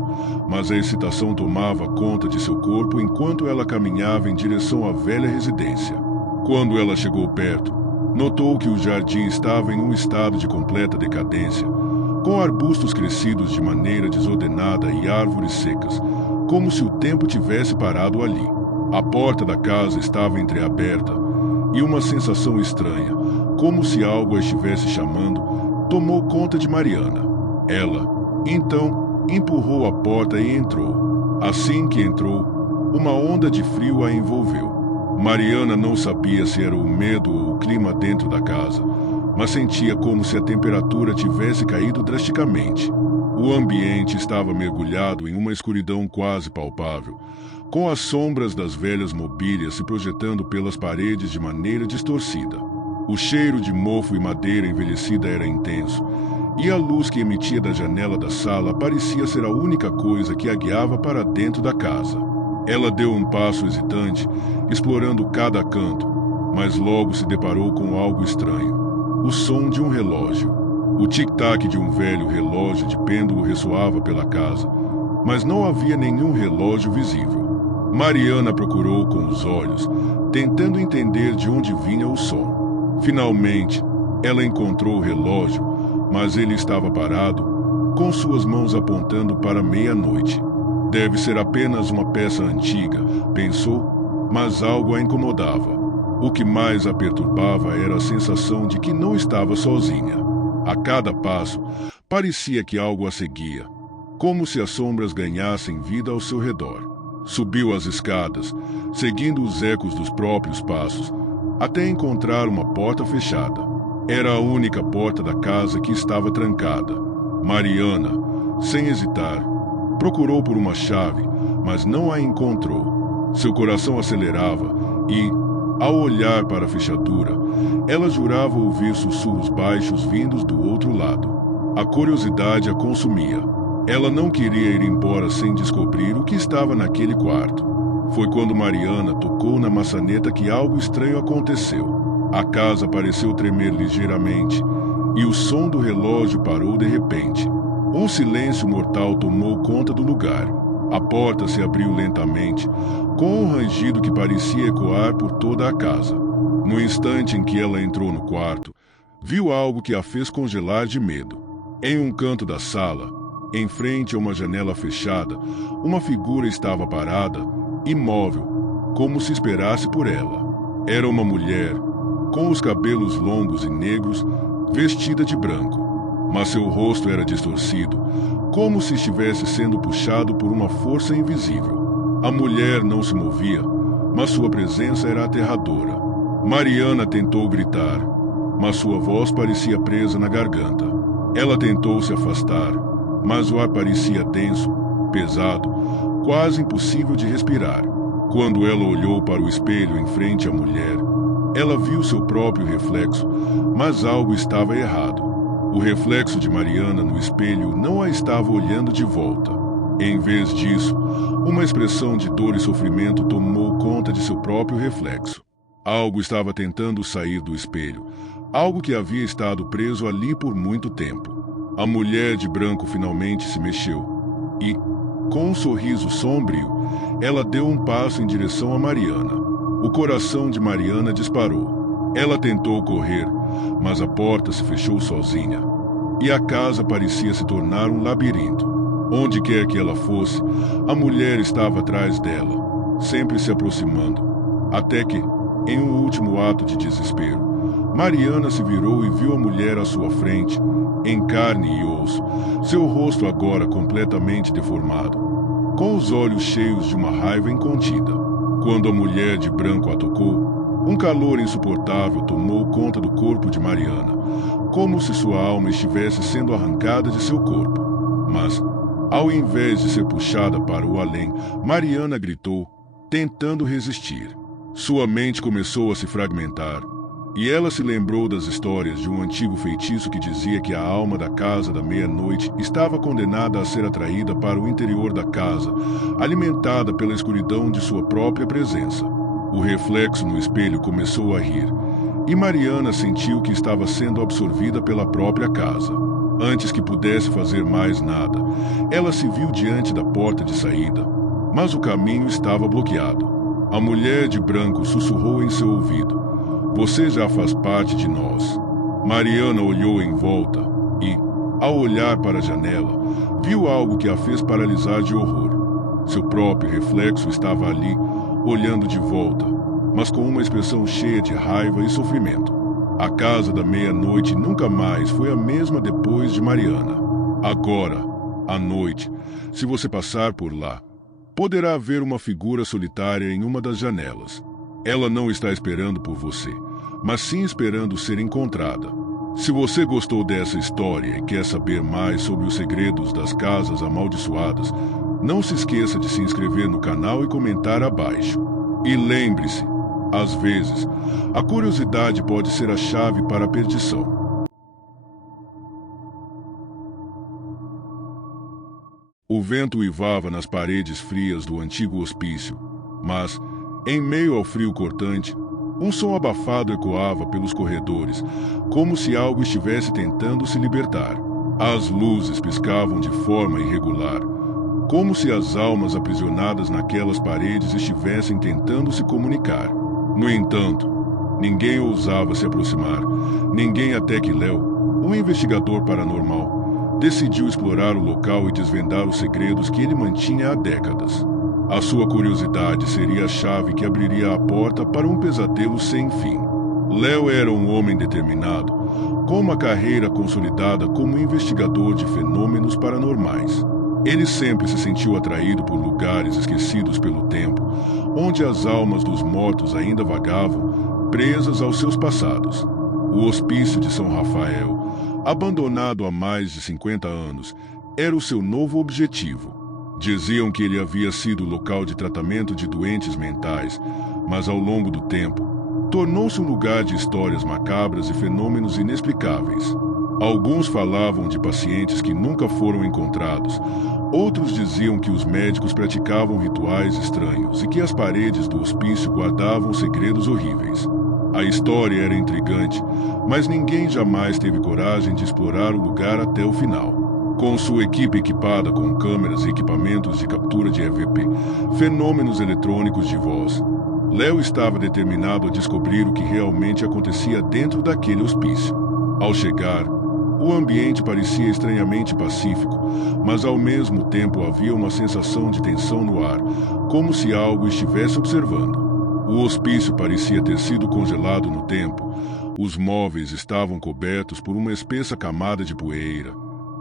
mas a excitação tomava conta de seu corpo enquanto ela caminhava em direção à velha residência. Quando ela chegou perto, notou que o jardim estava em um estado de completa decadência, com arbustos crescidos de maneira desordenada e árvores secas, como se o tempo tivesse parado ali. A porta da casa estava entreaberta e uma sensação estranha, como se algo a estivesse chamando, tomou conta de Mariana. Ela, então, empurrou a porta e entrou. Assim que entrou, uma onda de frio a envolveu. Mariana não sabia se era o medo ou o clima dentro da casa, mas sentia como se a temperatura tivesse caído drasticamente. O ambiente estava mergulhado em uma escuridão quase palpável, com as sombras das velhas mobílias se projetando pelas paredes de maneira distorcida. O cheiro de mofo e madeira envelhecida era intenso, e a luz que emitia da janela da sala parecia ser a única coisa que a guiava para dentro da casa. Ela deu um passo hesitante, explorando cada canto, mas logo se deparou com algo estranho. O som de um relógio. O tic-tac de um velho relógio de pêndulo ressoava pela casa, mas não havia nenhum relógio visível. Mariana procurou com os olhos, tentando entender de onde vinha o som. Finalmente, ela encontrou o relógio, mas ele estava parado, com suas mãos apontando para meia-noite. Deve ser apenas uma peça antiga, pensou, mas algo a incomodava. O que mais a perturbava era a sensação de que não estava sozinha. A cada passo, parecia que algo a seguia, como se as sombras ganhassem vida ao seu redor. Subiu as escadas, seguindo os ecos dos próprios passos, até encontrar uma porta fechada. Era a única porta da casa que estava trancada. Mariana, sem hesitar, procurou por uma chave, mas não a encontrou. Seu coração acelerava e, ao olhar para a fechadura, ela jurava ouvir sussurros baixos vindos do outro lado. A curiosidade a consumia. Ela não queria ir embora sem descobrir o que estava naquele quarto. Foi quando Mariana tocou na maçaneta que algo estranho aconteceu. A casa pareceu tremer ligeiramente e o som do relógio parou de repente. Um silêncio mortal tomou conta do lugar. A porta se abriu lentamente, com um rangido que parecia ecoar por toda a casa. No instante em que ela entrou no quarto, viu algo que a fez congelar de medo. Em um canto da sala, em frente a uma janela fechada, uma figura estava parada, imóvel, como se esperasse por ela. Era uma mulher, com os cabelos longos e negros, vestida de branco. Mas seu rosto era distorcido, como se estivesse sendo puxado por uma força invisível. A mulher não se movia, mas sua presença era aterradora. Mariana tentou gritar, mas sua voz parecia presa na garganta. Ela tentou se afastar, mas o ar parecia denso, pesado, quase impossível de respirar. Quando ela olhou para o espelho em frente à mulher, ela viu seu próprio reflexo, mas algo estava errado. O reflexo de Mariana no espelho não a estava olhando de volta. Em vez disso, uma expressão de dor e sofrimento tomou conta de seu próprio reflexo. Algo estava tentando sair do espelho, algo que havia estado preso ali por muito tempo. A mulher de branco finalmente se mexeu. e, com um sorriso sombrio, ela deu um passo em direção a Mariana. O coração de Mariana disparou. Ela tentou correr, mas a porta se fechou sozinha. E a casa parecia se tornar um labirinto. Onde quer que ela fosse, a mulher estava atrás dela, sempre se aproximando. Até que, em um último ato de desespero, Mariana se virou e viu a mulher à sua frente, em carne e osso, seu rosto agora completamente deformado, com os olhos cheios de uma raiva incontida. Quando a mulher de branco a tocou, um calor insuportável tomou conta do corpo de Mariana, como se sua alma estivesse sendo arrancada de seu corpo. Mas, ao invés de ser puxada para o além, Mariana gritou, tentando resistir. Sua mente começou a se fragmentar, e ela se lembrou das histórias de um antigo feitiço que dizia que a alma da Casa da Meia-Noite estava condenada a ser atraída para o interior da casa, alimentada pela escuridão de sua própria presença. O reflexo no espelho começou a rir, e Mariana sentiu que estava sendo absorvida pela própria casa. Antes que pudesse fazer mais nada, ela se viu diante da porta de saída, mas o caminho estava bloqueado. A mulher de branco sussurrou em seu ouvido: "Você já faz parte de nós." Mariana olhou em volta e, ao olhar para a janela, viu algo que a fez paralisar de horror. Seu próprio reflexo estava ali, olhando de volta, mas com uma expressão cheia de raiva e sofrimento. A Casa da Meia-Noite nunca mais foi a mesma depois de Mariana. Agora, à noite, se você passar por lá, poderá ver uma figura solitária em uma das janelas. Ela não está esperando por você, mas sim esperando ser encontrada. Se você gostou dessa história e quer saber mais sobre os segredos das casas amaldiçoadas, não se esqueça de se inscrever no canal e comentar abaixo. E lembre-se, às vezes, a curiosidade pode ser a chave para a perdição. O vento uivava nas paredes frias do antigo hospício, mas, em meio ao frio cortante, um som abafado ecoava pelos corredores, como se algo estivesse tentando se libertar. As luzes piscavam de forma irregular, como se as almas aprisionadas naquelas paredes estivessem tentando se comunicar. No entanto, ninguém ousava se aproximar, ninguém até que Léo, um investigador paranormal, decidiu explorar o local e desvendar os segredos que ele mantinha há décadas. A sua curiosidade seria a chave que abriria a porta para um pesadelo sem fim. Léo era um homem determinado, com uma carreira consolidada como investigador de fenômenos paranormais. Ele sempre se sentiu atraído por lugares esquecidos pelo tempo, onde as almas dos mortos ainda vagavam, presas aos seus passados. O Hospício de São Rafael, abandonado há mais de 50 anos, era o seu novo objetivo. Diziam que ele havia sido local de tratamento de doentes mentais, mas ao longo do tempo, tornou-se um lugar de histórias macabras e fenômenos inexplicáveis. Alguns falavam de pacientes que nunca foram encontrados, outros diziam que os médicos praticavam rituais estranhos e que as paredes do hospício guardavam segredos horríveis. A história era intrigante, mas ninguém jamais teve coragem de explorar o lugar até o final. Com sua equipe equipada com câmeras e equipamentos de captura de EVP, fenômenos eletrônicos de voz, Léo estava determinado a descobrir o que realmente acontecia dentro daquele hospício. Ao chegar, o ambiente parecia estranhamente pacífico, mas ao mesmo tempo havia uma sensação de tensão no ar, como se algo estivesse observando. O hospício parecia ter sido congelado no tempo, os móveis estavam cobertos por uma espessa camada de poeira,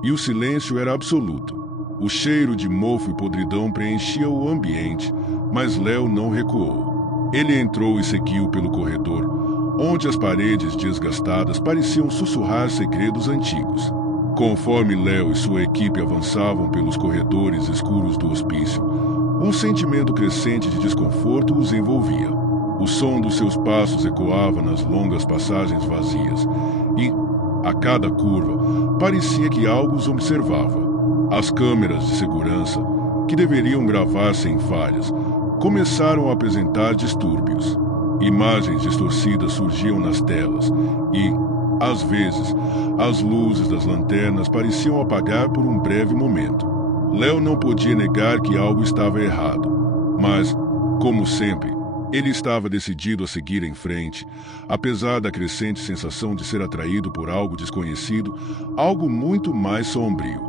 e o silêncio era absoluto. O cheiro de mofo e podridão preenchia o ambiente, mas Léo não recuou. Ele entrou e seguiu pelo corredor, onde as paredes desgastadas pareciam sussurrar segredos antigos. Conforme Léo e sua equipe avançavam pelos corredores escuros do hospício, um sentimento crescente de desconforto os envolvia. O som dos seus passos ecoava nas longas passagens vazias e, a cada curva, parecia que algo os observava. As câmeras de segurança, que deveriam gravar sem falhas, começaram a apresentar distúrbios. Imagens distorcidas surgiam nas telas e, às vezes, as luzes das lanternas pareciam apagar por um breve momento. Léo não podia negar que algo estava errado, mas, como sempre, ele estava decidido a seguir em frente, apesar da crescente sensação de ser atraído por algo desconhecido, algo muito mais sombrio.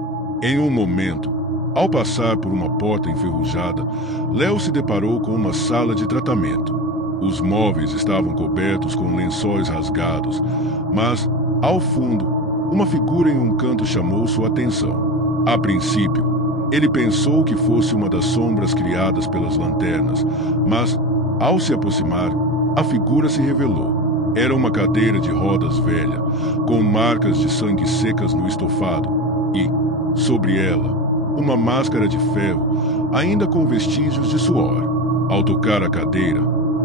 Em um momento, ao passar por uma porta enferrujada, Léo se deparou com uma sala de tratamento. Os móveis estavam cobertos com lençóis rasgados, mas, ao fundo, uma figura em um canto chamou sua atenção. A princípio, ele pensou que fosse uma das sombras criadas pelas lanternas, mas, ao se aproximar, a figura se revelou. Era uma cadeira de rodas velha, com marcas de sangue secas no estofado, e, sobre ela, uma máscara de ferro, ainda com vestígios de suor. Ao tocar a cadeira,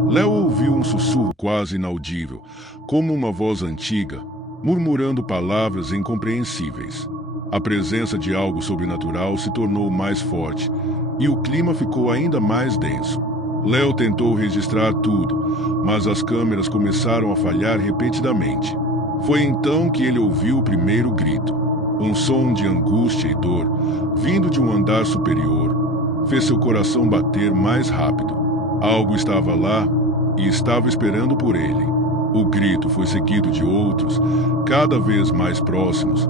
Léo ouviu um sussurro quase inaudível, como uma voz antiga, murmurando palavras incompreensíveis. A presença de algo sobrenatural se tornou mais forte, e o clima ficou ainda mais denso. Léo tentou registrar tudo, mas as câmeras começaram a falhar repetidamente. Foi então que ele ouviu o primeiro grito. Um som de angústia e dor, vindo de um andar superior, fez seu coração bater mais rápido. Algo estava lá e estava esperando por ele. O grito foi seguido de outros, cada vez mais próximos,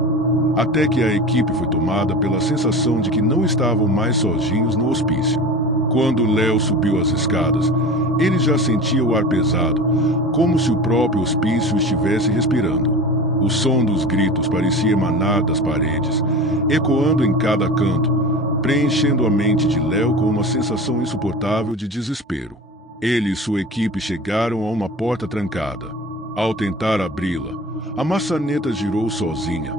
até que a equipe foi tomada pela sensação de que não estavam mais sozinhos no hospício. Quando Léo subiu as escadas, ele já sentia o ar pesado, como se o próprio hospício estivesse respirando. O som dos gritos parecia emanar das paredes, ecoando em cada canto, preenchendo a mente de Léo com uma sensação insuportável de desespero. Ele e sua equipe chegaram a uma porta trancada. Ao tentar abri-la, a maçaneta girou sozinha,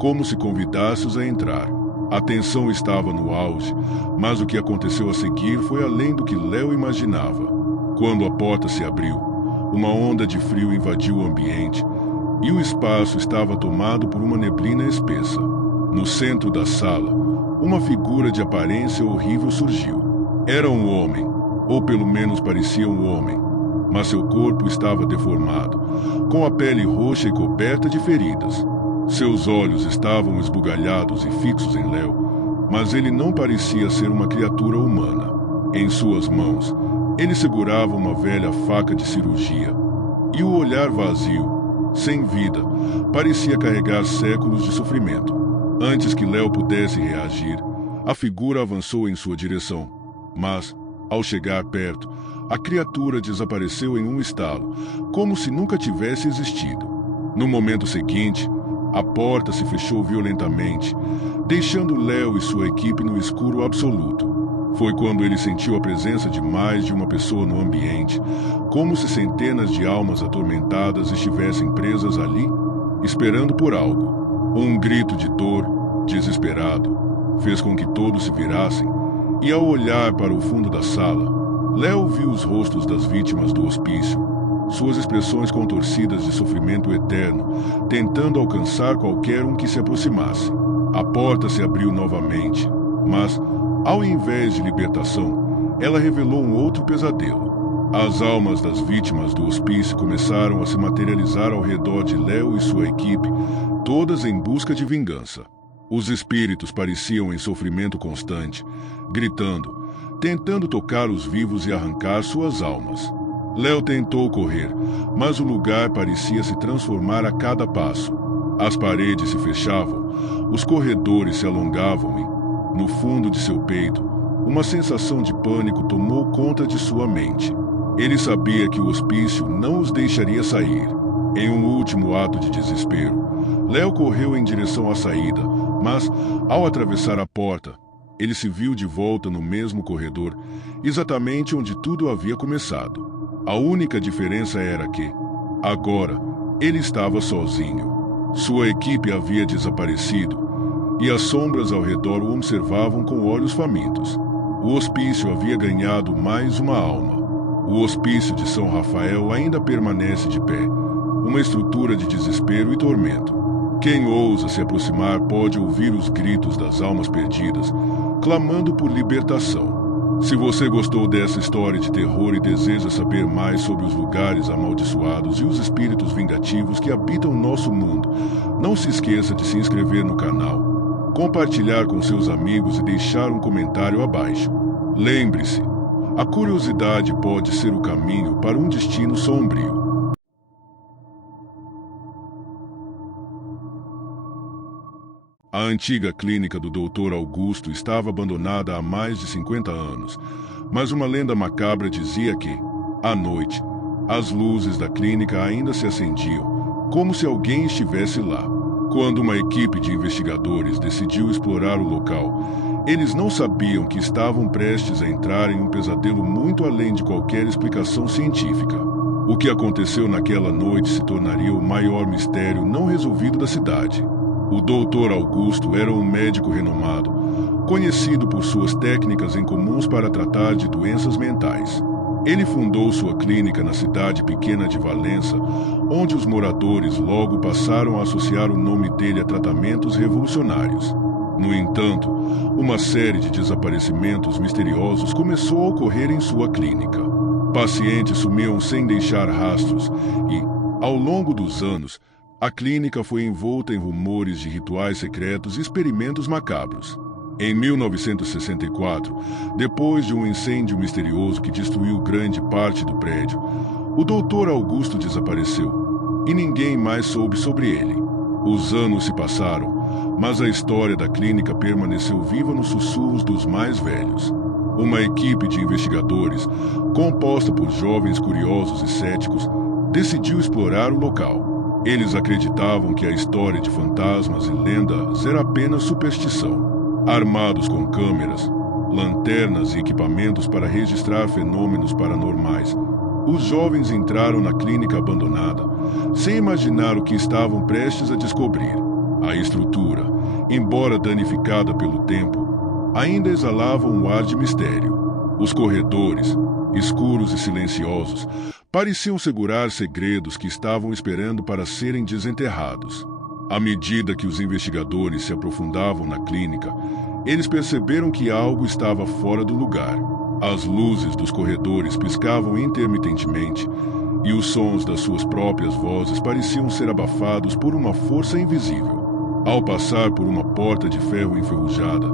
como se convidasse-os a entrar. A tensão estava no auge, mas o que aconteceu a seguir foi além do que Léo imaginava. Quando a porta se abriu, uma onda de frio invadiu o ambiente e o espaço estava tomado por uma neblina espessa. No centro da sala, uma figura de aparência horrível surgiu. Era um homem, ou pelo menos parecia um homem, mas seu corpo estava deformado, com a pele roxa e coberta de feridas. Seus olhos estavam esbugalhados e fixos em Léo, mas ele não parecia ser uma criatura humana. Em suas mãos, ele segurava uma velha faca de cirurgia, e o olhar vazio, sem vida, parecia carregar séculos de sofrimento. Antes que Léo pudesse reagir, a figura avançou em sua direção, mas, ao chegar perto, a criatura desapareceu em um estalo, como se nunca tivesse existido. No momento seguinte, a porta se fechou violentamente, deixando Léo e sua equipe no escuro absoluto. Foi quando ele sentiu a presença de mais de uma pessoa no ambiente, como se centenas de almas atormentadas estivessem presas ali, esperando por algo. Um grito de dor, desesperado, fez com que todos se virassem, e ao olhar para o fundo da sala, Léo viu os rostos das vítimas do hospício, suas expressões contorcidas de sofrimento eterno, tentando alcançar qualquer um que se aproximasse. A porta se abriu novamente, mas, ao invés de libertação, ela revelou um outro pesadelo. As almas das vítimas do hospício começaram a se materializar ao redor de Léo e sua equipe, todas em busca de vingança. Os espíritos pareciam em sofrimento constante, gritando, tentando tocar os vivos e arrancar suas almas. Léo tentou correr, mas o lugar parecia se transformar a cada passo. As paredes se fechavam, os corredores se alongavam e, no fundo de seu peito, uma sensação de pânico tomou conta de sua mente. Ele sabia que o hospício não os deixaria sair. Em um último ato de desespero, Léo correu em direção à saída, mas, ao atravessar a porta, ele se viu de volta no mesmo corredor, exatamente onde tudo havia começado. A única diferença era que, agora, ele estava sozinho. Sua equipe havia desaparecido, e as sombras ao redor o observavam com olhos famintos. O hospício havia ganhado mais uma alma. O hospício de São Rafael ainda permanece de pé, uma estrutura de desespero e tormento. Quem ousa se aproximar pode ouvir os gritos das almas perdidas, clamando por libertação. Se você gostou dessa história de terror e deseja saber mais sobre os lugares amaldiçoados e os espíritos vingativos que habitam nosso mundo, não se esqueça de se inscrever no canal. compartilhar com seus amigos e deixar um comentário abaixo. Lembre-se, a curiosidade pode ser o caminho para um destino sombrio. A antiga clínica do Dr. Augusto estava abandonada há mais de 50 anos, mas uma lenda macabra dizia que, à noite, as luzes da clínica ainda se acendiam, como se alguém estivesse lá. Quando uma equipe de investigadores decidiu explorar o local, eles não sabiam que estavam prestes a entrar em um pesadelo muito além de qualquer explicação científica. O que aconteceu naquela noite se tornaria o maior mistério não resolvido da cidade. O Dr. Augusto era um médico renomado, conhecido por suas técnicas incomuns para tratar de doenças mentais. Ele fundou sua clínica na cidade pequena de Valença, onde os moradores logo passaram a associar o nome dele a tratamentos revolucionários. No entanto, uma série de desaparecimentos misteriosos começou a ocorrer em sua clínica. Pacientes sumiam sem deixar rastros e, ao longo dos anos, a clínica foi envolta em rumores de rituais secretos e experimentos macabros. Em 1964, depois de um incêndio misterioso que destruiu grande parte do prédio, o Dr. Augusto desapareceu e ninguém mais soube sobre ele. Os anos se passaram, mas a história da clínica permaneceu viva nos sussurros dos mais velhos. Uma equipe de investigadores, composta por jovens curiosos e céticos, decidiu explorar o local. Eles acreditavam que a história de fantasmas e lendas era apenas superstição. Armados com câmeras, lanternas e equipamentos para registrar fenômenos paranormais, os jovens entraram na clínica abandonada, sem imaginar o que estavam prestes a descobrir. A estrutura, embora danificada pelo tempo, ainda exalava um ar de mistério. Os corredores, escuros e silenciosos, pareciam segurar segredos que estavam esperando para serem desenterrados. À medida que os investigadores se aprofundavam na clínica, eles perceberam que algo estava fora do lugar. As luzes dos corredores piscavam intermitentemente e os sons das suas próprias vozes pareciam ser abafados por uma força invisível. Ao passar por uma porta de ferro enferrujada,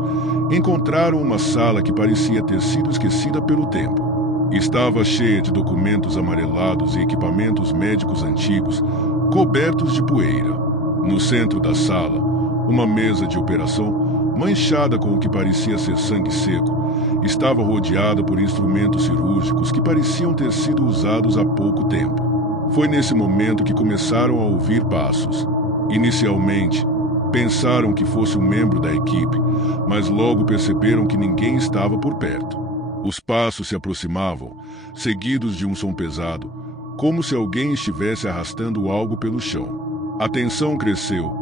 encontraram uma sala que parecia ter sido esquecida pelo tempo. Estava cheia de documentos amarelados e equipamentos médicos antigos, cobertos de poeira. No centro da sala, uma mesa de operação, manchada com o que parecia ser sangue seco, estava rodeada por instrumentos cirúrgicos que pareciam ter sido usados há pouco tempo. Foi nesse momento que começaram a ouvir passos. Inicialmente, pensaram que fosse um membro da equipe, mas logo perceberam que ninguém estava por perto. Os passos se aproximavam, seguidos de um som pesado, como se alguém estivesse arrastando algo pelo chão. A tensão cresceu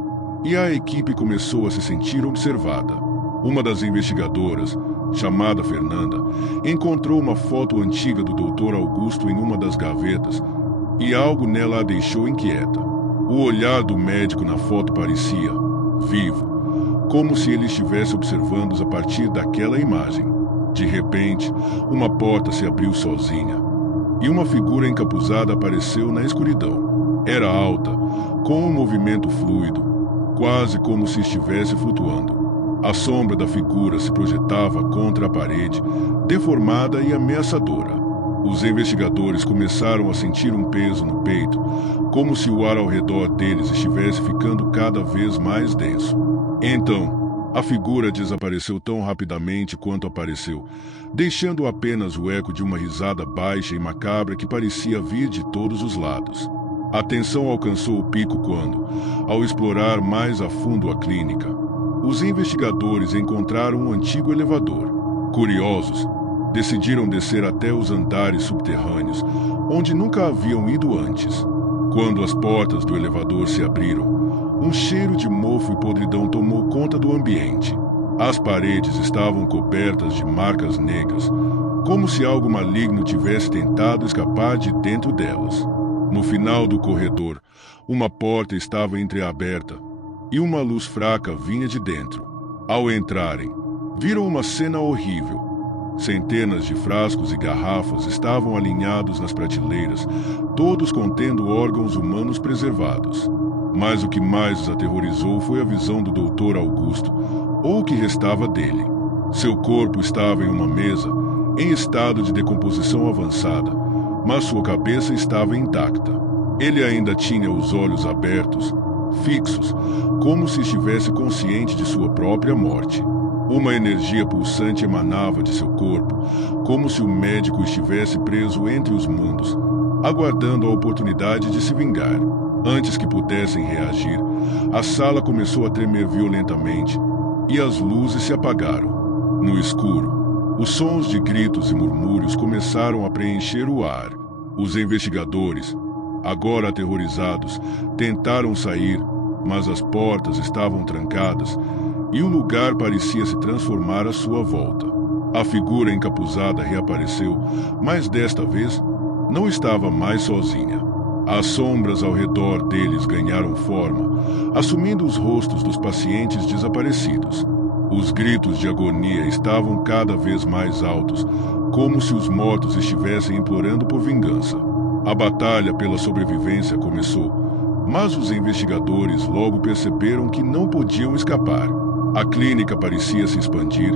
e a equipe começou a se sentir observada. Uma das investigadoras, chamada Fernanda, encontrou uma foto antiga do Dr. Augusto em uma das gavetas e algo nela a deixou inquieta. O olhar do médico na foto parecia vivo, como se ele estivesse observando-os a partir daquela imagem. De repente, uma porta se abriu sozinha e uma figura encapuzada apareceu na escuridão. Era alta, com um movimento fluido, quase como se estivesse flutuando. A sombra da figura se projetava contra a parede, deformada e ameaçadora. Os investigadores começaram a sentir um peso no peito, como se o ar ao redor deles estivesse ficando cada vez mais denso. Então, a figura desapareceu tão rapidamente quanto apareceu, deixando apenas o eco de uma risada baixa e macabra que parecia vir de todos os lados. A tensão alcançou o pico quando, ao explorar mais a fundo a clínica, os investigadores encontraram um antigo elevador. Curiosos, decidiram descer até os andares subterrâneos, onde nunca haviam ido antes. Quando as portas do elevador se abriram, um cheiro de mofo e podridão tomou conta do ambiente. As paredes estavam cobertas de marcas negras, como se algo maligno tivesse tentado escapar de dentro delas. No final do corredor, uma porta estava entreaberta e uma luz fraca vinha de dentro. Ao entrarem, viram uma cena horrível. Centenas de frascos e garrafas estavam alinhados nas prateleiras, todos contendo órgãos humanos preservados. Mas o que mais os aterrorizou foi a visão do Dr. Augusto, ou o que restava dele. Seu corpo estava em uma mesa, em estado de decomposição avançada, mas sua cabeça estava intacta. Ele ainda tinha os olhos abertos, fixos, como se estivesse consciente de sua própria morte. Uma energia pulsante emanava de seu corpo, como se o médico estivesse preso entre os mundos, aguardando a oportunidade de se vingar. Antes que pudessem reagir, a sala começou a tremer violentamente e as luzes se apagaram. No escuro, os sons de gritos e murmúrios começaram a preencher o ar. Os investigadores, agora aterrorizados, tentaram sair, mas as portas estavam trancadas e o lugar parecia se transformar à sua volta. A figura encapuzada reapareceu, mas desta vez não estava mais sozinha. As sombras ao redor deles ganharam forma, assumindo os rostos dos pacientes desaparecidos. Os gritos de agonia estavam cada vez mais altos, como se os mortos estivessem implorando por vingança. A batalha pela sobrevivência começou, mas os investigadores logo perceberam que não podiam escapar. A clínica parecia se expandir,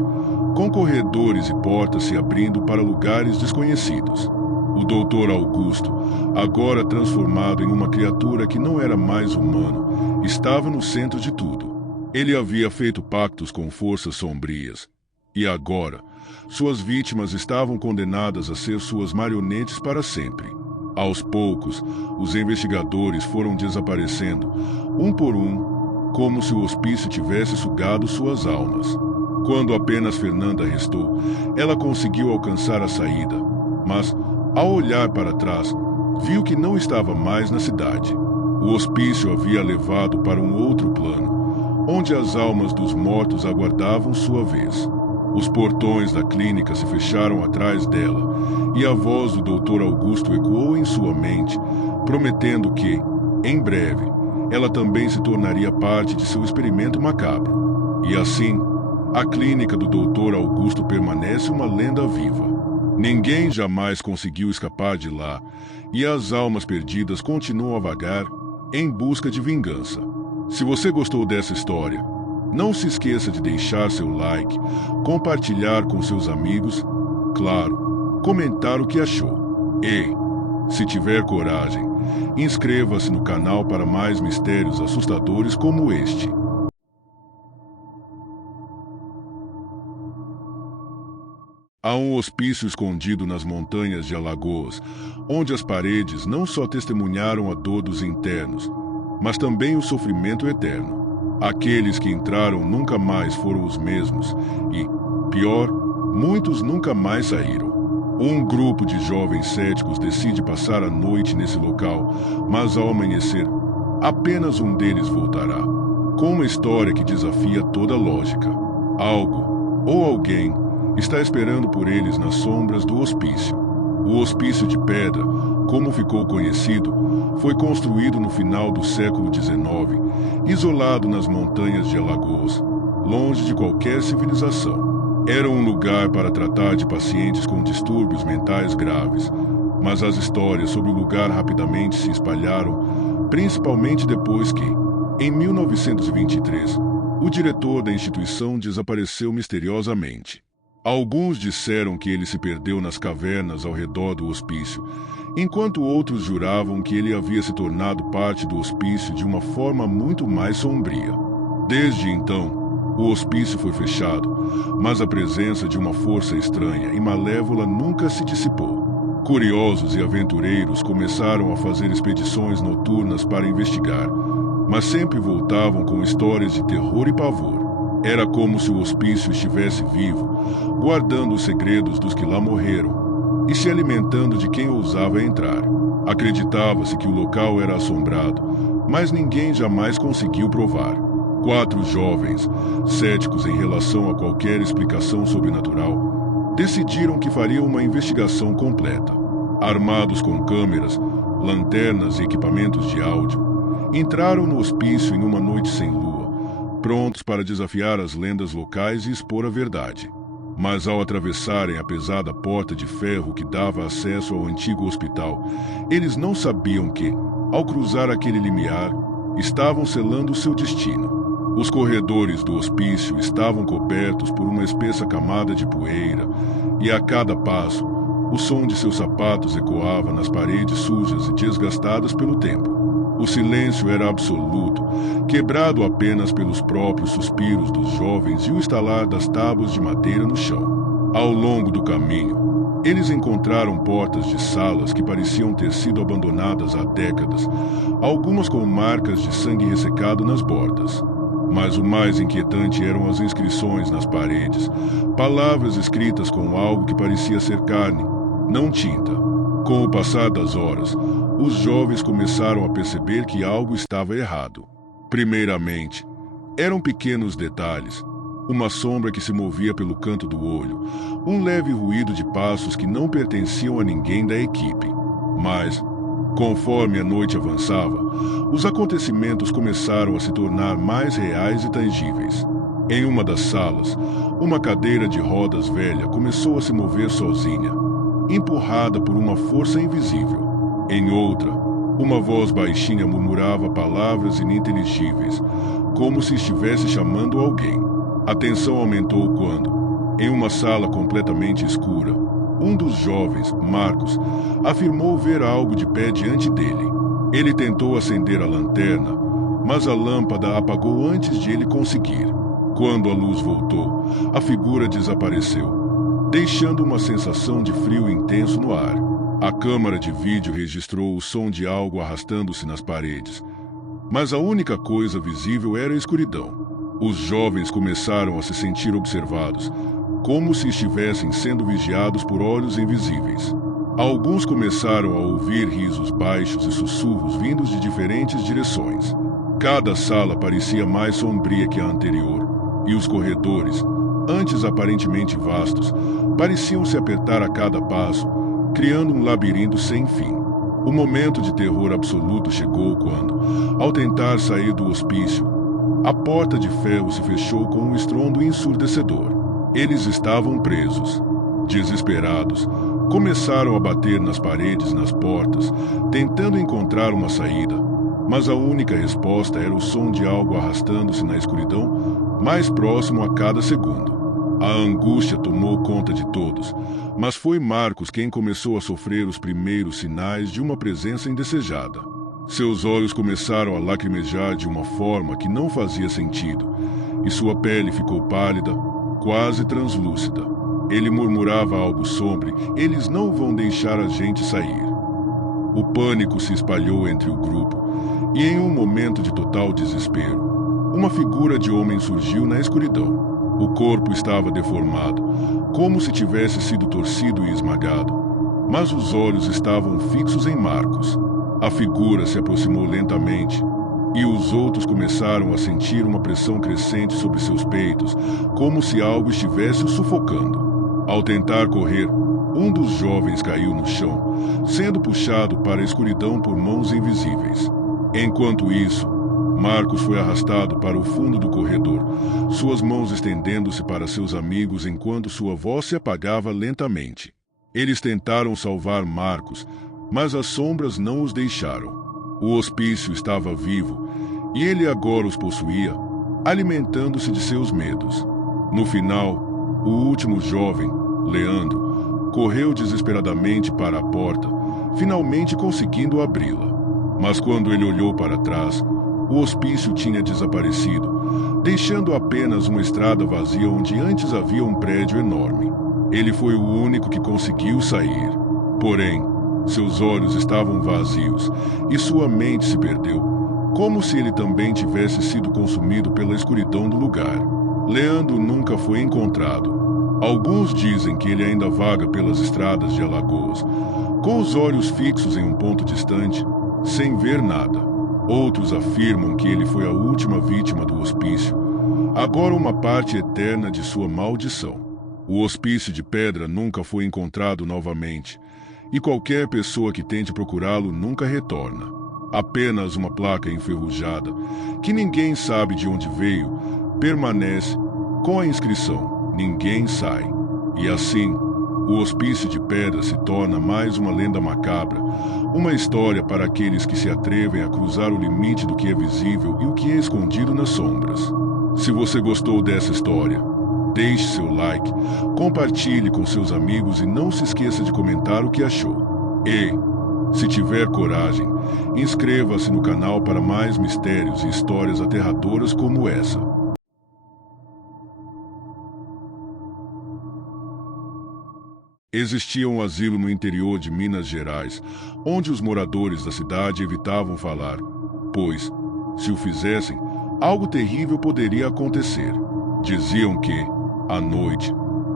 com corredores e portas se abrindo para lugares desconhecidos. O Dr. Augusto, agora transformado em uma criatura que não era mais humano, estava no centro de tudo. Ele havia feito pactos com forças sombrias, e agora, suas vítimas estavam condenadas a ser suas marionetes para sempre. Aos poucos, os investigadores foram desaparecendo, um por um, como se o hospício tivesse sugado suas almas. Quando apenas Fernanda restou, ela conseguiu alcançar a saída, mas, ao olhar para trás, viu que não estava mais na cidade. O hospício havia levado para um outro plano, onde as almas dos mortos aguardavam sua vez. Os portões da clínica se fecharam atrás dela, e a voz do Dr. Augusto ecoou em sua mente, prometendo que, em breve, ela também se tornaria parte de seu experimento macabro. E assim, a clínica do Dr. Augusto permanece uma lenda viva. Ninguém jamais conseguiu escapar de lá, e as almas perdidas continuam a vagar em busca de vingança. Se você gostou dessa história, não se esqueça de deixar seu like, compartilhar com seus amigos, claro, comentar o que achou. E, se tiver coragem, inscreva-se no canal para mais mistérios assustadores como este. Há um hospício escondido nas montanhas de Alagoas, onde as paredes não só testemunharam a dor dos internos, mas também o sofrimento eterno. Aqueles que entraram nunca mais foram os mesmos e, pior, muitos nunca mais saíram. Um grupo de jovens céticos decide passar a noite nesse local, mas ao amanhecer, apenas um deles voltará, com uma história que desafia toda lógica. Algo, ou alguém, está esperando por eles nas sombras do hospício. O Hospício de Pedra, como ficou conhecido, foi construído no final do século XIX, isolado nas montanhas de Alagoas, longe de qualquer civilização. Era um lugar para tratar de pacientes com distúrbios mentais graves, mas as histórias sobre o lugar rapidamente se espalharam, principalmente depois que, em 1923, o diretor da instituição desapareceu misteriosamente. Alguns disseram que ele se perdeu nas cavernas ao redor do hospício, enquanto outros juravam que ele havia se tornado parte do hospício de uma forma muito mais sombria. Desde então, o hospício foi fechado, mas a presença de uma força estranha e malévola nunca se dissipou. Curiosos e aventureiros começaram a fazer expedições noturnas para investigar, mas sempre voltavam com histórias de terror e pavor. Era como se o hospício estivesse vivo, guardando os segredos dos que lá morreram e se alimentando de quem ousava entrar. Acreditava-se que o local era assombrado, mas ninguém jamais conseguiu provar. 4 jovens, céticos em relação a qualquer explicação sobrenatural, decidiram que fariam uma investigação completa. Armados com câmeras, lanternas e equipamentos de áudio, entraram no hospício em uma noite sem lua, prontos para desafiar as lendas locais e expor a verdade. Mas ao atravessarem a pesada porta de ferro que dava acesso ao antigo hospital, eles não sabiam que, ao cruzar aquele limiar, estavam selando seu destino. Os corredores do hospício estavam cobertos por uma espessa camada de poeira, e a cada passo, o som de seus sapatos ecoava nas paredes sujas e desgastadas pelo tempo. O silêncio era absoluto, quebrado apenas pelos próprios suspiros dos jovens e o estalar das tábuas de madeira no chão. Ao longo do caminho, eles encontraram portas de salas que pareciam ter sido abandonadas há décadas, algumas com marcas de sangue ressecado nas bordas. Mas o mais inquietante eram as inscrições nas paredes, palavras escritas com algo que parecia ser carne, não tinta. Com o passar das horas, os jovens começaram a perceber que algo estava errado. Primeiramente, eram pequenos detalhes, uma sombra que se movia pelo canto do olho, um leve ruído de passos que não pertenciam a ninguém da equipe. Mas, conforme a noite avançava, os acontecimentos começaram a se tornar mais reais e tangíveis. Em uma das salas, uma cadeira de rodas velha começou a se mover sozinha, empurrada por uma força invisível. Em outra, uma voz baixinha murmurava palavras ininteligíveis, como se estivesse chamando alguém. A tensão aumentou quando, em uma sala completamente escura, um dos jovens, Marcos, afirmou ver algo de pé diante dele. Ele tentou acender a lanterna, mas a lâmpada apagou antes de ele conseguir. Quando a luz voltou, a figura desapareceu, deixando uma sensação de frio intenso no ar. A câmara de vídeo registrou o som de algo arrastando-se nas paredes, mas a única coisa visível era a escuridão. Os jovens começaram a se sentir observados, como se estivessem sendo vigiados por olhos invisíveis. Alguns começaram a ouvir risos baixos e sussurros vindos de diferentes direções. Cada sala parecia mais sombria que a anterior, e os corredores, antes aparentemente vastos, pareciam se apertar a cada passo, criando um labirinto sem fim. O momento de terror absoluto chegou quando, ao tentar sair do hospício, a porta de ferro se fechou com um estrondo ensurdecedor. Eles estavam presos. Desesperados, começaram a bater nas paredes e nas portas, tentando encontrar uma saída, mas a única resposta era o som de algo arrastando-se na escuridão, mais próximo a cada segundo. A angústia tomou conta de todos, mas foi Marcos quem começou a sofrer os primeiros sinais de uma presença indesejada. Seus olhos começaram a lacrimejar de uma forma que não fazia sentido, e sua pele ficou pálida, quase translúcida. Ele murmurava algo sobre: "Eles não vão deixar a gente sair." O pânico se espalhou entre o grupo, e em um momento de total desespero, uma figura de homem surgiu na escuridão. O corpo estava deformado, como se tivesse sido torcido e esmagado, mas os olhos estavam fixos em Marcos. A figura se aproximou lentamente, e os outros começaram a sentir uma pressão crescente sobre seus peitos, como se algo estivesse o sufocando. Ao tentar correr, um dos jovens caiu no chão, sendo puxado para a escuridão por mãos invisíveis. Enquanto isso, Marcos foi arrastado para o fundo do corredor, suas mãos estendendo-se para seus amigos enquanto sua voz se apagava lentamente. Eles tentaram salvar Marcos, mas as sombras não os deixaram. O hospício estava vivo, e ele agora os possuía, alimentando-se de seus medos. No final, o último jovem, Leandro, correu desesperadamente para a porta, finalmente conseguindo abri-la. Mas quando ele olhou para trás, o hospício tinha desaparecido, deixando apenas uma estrada vazia onde antes havia um prédio enorme. Ele foi o único que conseguiu sair. Porém, seus olhos estavam vazios e sua mente se perdeu, como se ele também tivesse sido consumido pela escuridão do lugar. Leandro nunca foi encontrado. Alguns dizem que ele ainda vaga pelas estradas de Alagoas, com os olhos fixos em um ponto distante, sem ver nada. Outros afirmam que ele foi a última vítima do hospício, agora uma parte eterna de sua maldição. O hospício de pedra nunca foi encontrado novamente, e qualquer pessoa que tente procurá-lo nunca retorna. Apenas uma placa enferrujada, que ninguém sabe de onde veio, permanece com a inscrição: "Ninguém sai." E assim, o hospício de pedra se torna mais uma lenda macabra, uma história para aqueles que se atrevem a cruzar o limite do que é visível e o que é escondido nas sombras. Se você gostou dessa história, deixe seu like, compartilhe com seus amigos e não se esqueça de comentar o que achou. E, se tiver coragem, inscreva-se no canal para mais mistérios e histórias aterradoras como essa. Existia um asilo no interior de Minas Gerais, onde os moradores da cidade evitavam falar, pois, se o fizessem, algo terrível poderia acontecer. Diziam que, à noite,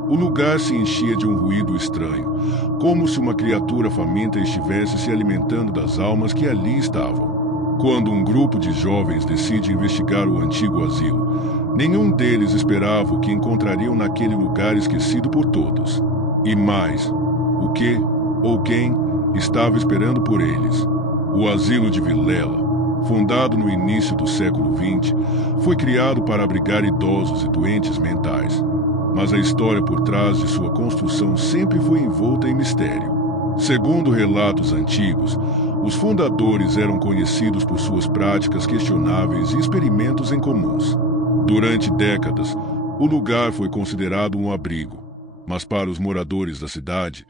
o lugar se enchia de um ruído estranho, como se uma criatura faminta estivesse se alimentando das almas que ali estavam. Quando um grupo de jovens decide investigar o antigo asilo, nenhum deles esperava o que encontrariam naquele lugar esquecido por todos. E mais, o que ou quem estava esperando por eles. O Asilo de Vilela, fundado no início do século XX, foi criado para abrigar idosos e doentes mentais. Mas a história por trás de sua construção sempre foi envolta em mistério. Segundo relatos antigos, os fundadores eram conhecidos por suas práticas questionáveis e experimentos incomuns. Durante décadas, o lugar foi considerado um abrigo. Mas para os moradores da cidade,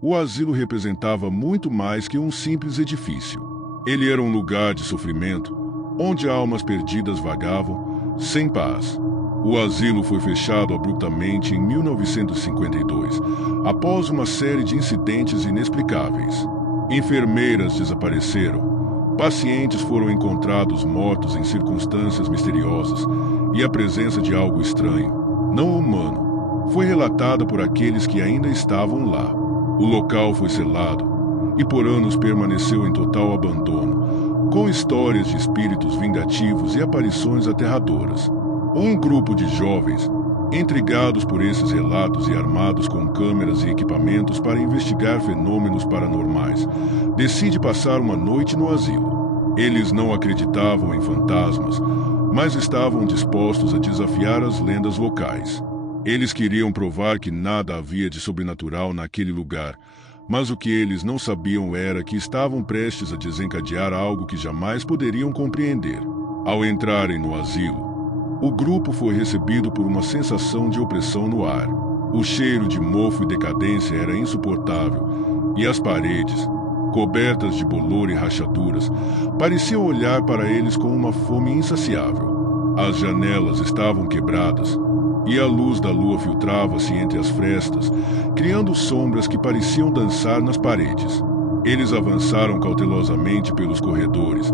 o asilo representava muito mais que um simples edifício. Ele era um lugar de sofrimento, onde almas perdidas vagavam, sem paz. O asilo foi fechado abruptamente em 1952, após uma série de incidentes inexplicáveis. Enfermeiras desapareceram, pacientes foram encontrados mortos em circunstâncias misteriosas, e a presença de algo estranho, não humano, foi relatada por aqueles que ainda estavam lá. O local foi selado e por anos permaneceu em total abandono, com histórias de espíritos vingativos e aparições aterradoras. Um grupo de jovens, intrigados por esses relatos e armados com câmeras e equipamentos para investigar fenômenos paranormais, decide passar uma noite no asilo. Eles não acreditavam em fantasmas, mas estavam dispostos a desafiar as lendas locais. Eles queriam provar que nada havia de sobrenatural naquele lugar, mas o que eles não sabiam era que estavam prestes a desencadear algo que jamais poderiam compreender. Ao entrarem no asilo, o grupo foi recebido por uma sensação de opressão no ar. O cheiro de mofo e decadência era insuportável, e as paredes, cobertas de bolor e rachaduras, pareciam olhar para eles com uma fome insaciável. As janelas estavam quebradas, e a luz da lua filtrava-se entre as frestas, criando sombras que pareciam dançar nas paredes. Eles avançaram cautelosamente pelos corredores,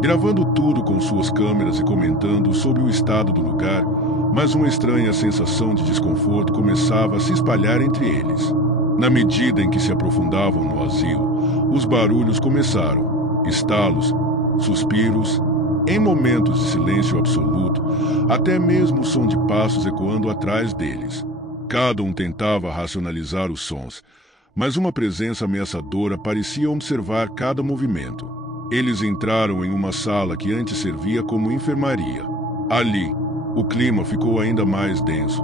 gravando tudo com suas câmeras e comentando sobre o estado do lugar, mas uma estranha sensação de desconforto começava a se espalhar entre eles. Na medida em que se aprofundavam no asilo, os barulhos começaram, estalos, suspiros. Em momentos de silêncio absoluto, até mesmo o som de passos ecoando atrás deles. Cada um tentava racionalizar os sons, mas uma presença ameaçadora parecia observar cada movimento. Eles entraram em uma sala que antes servia como enfermaria. Ali, o clima ficou ainda mais denso,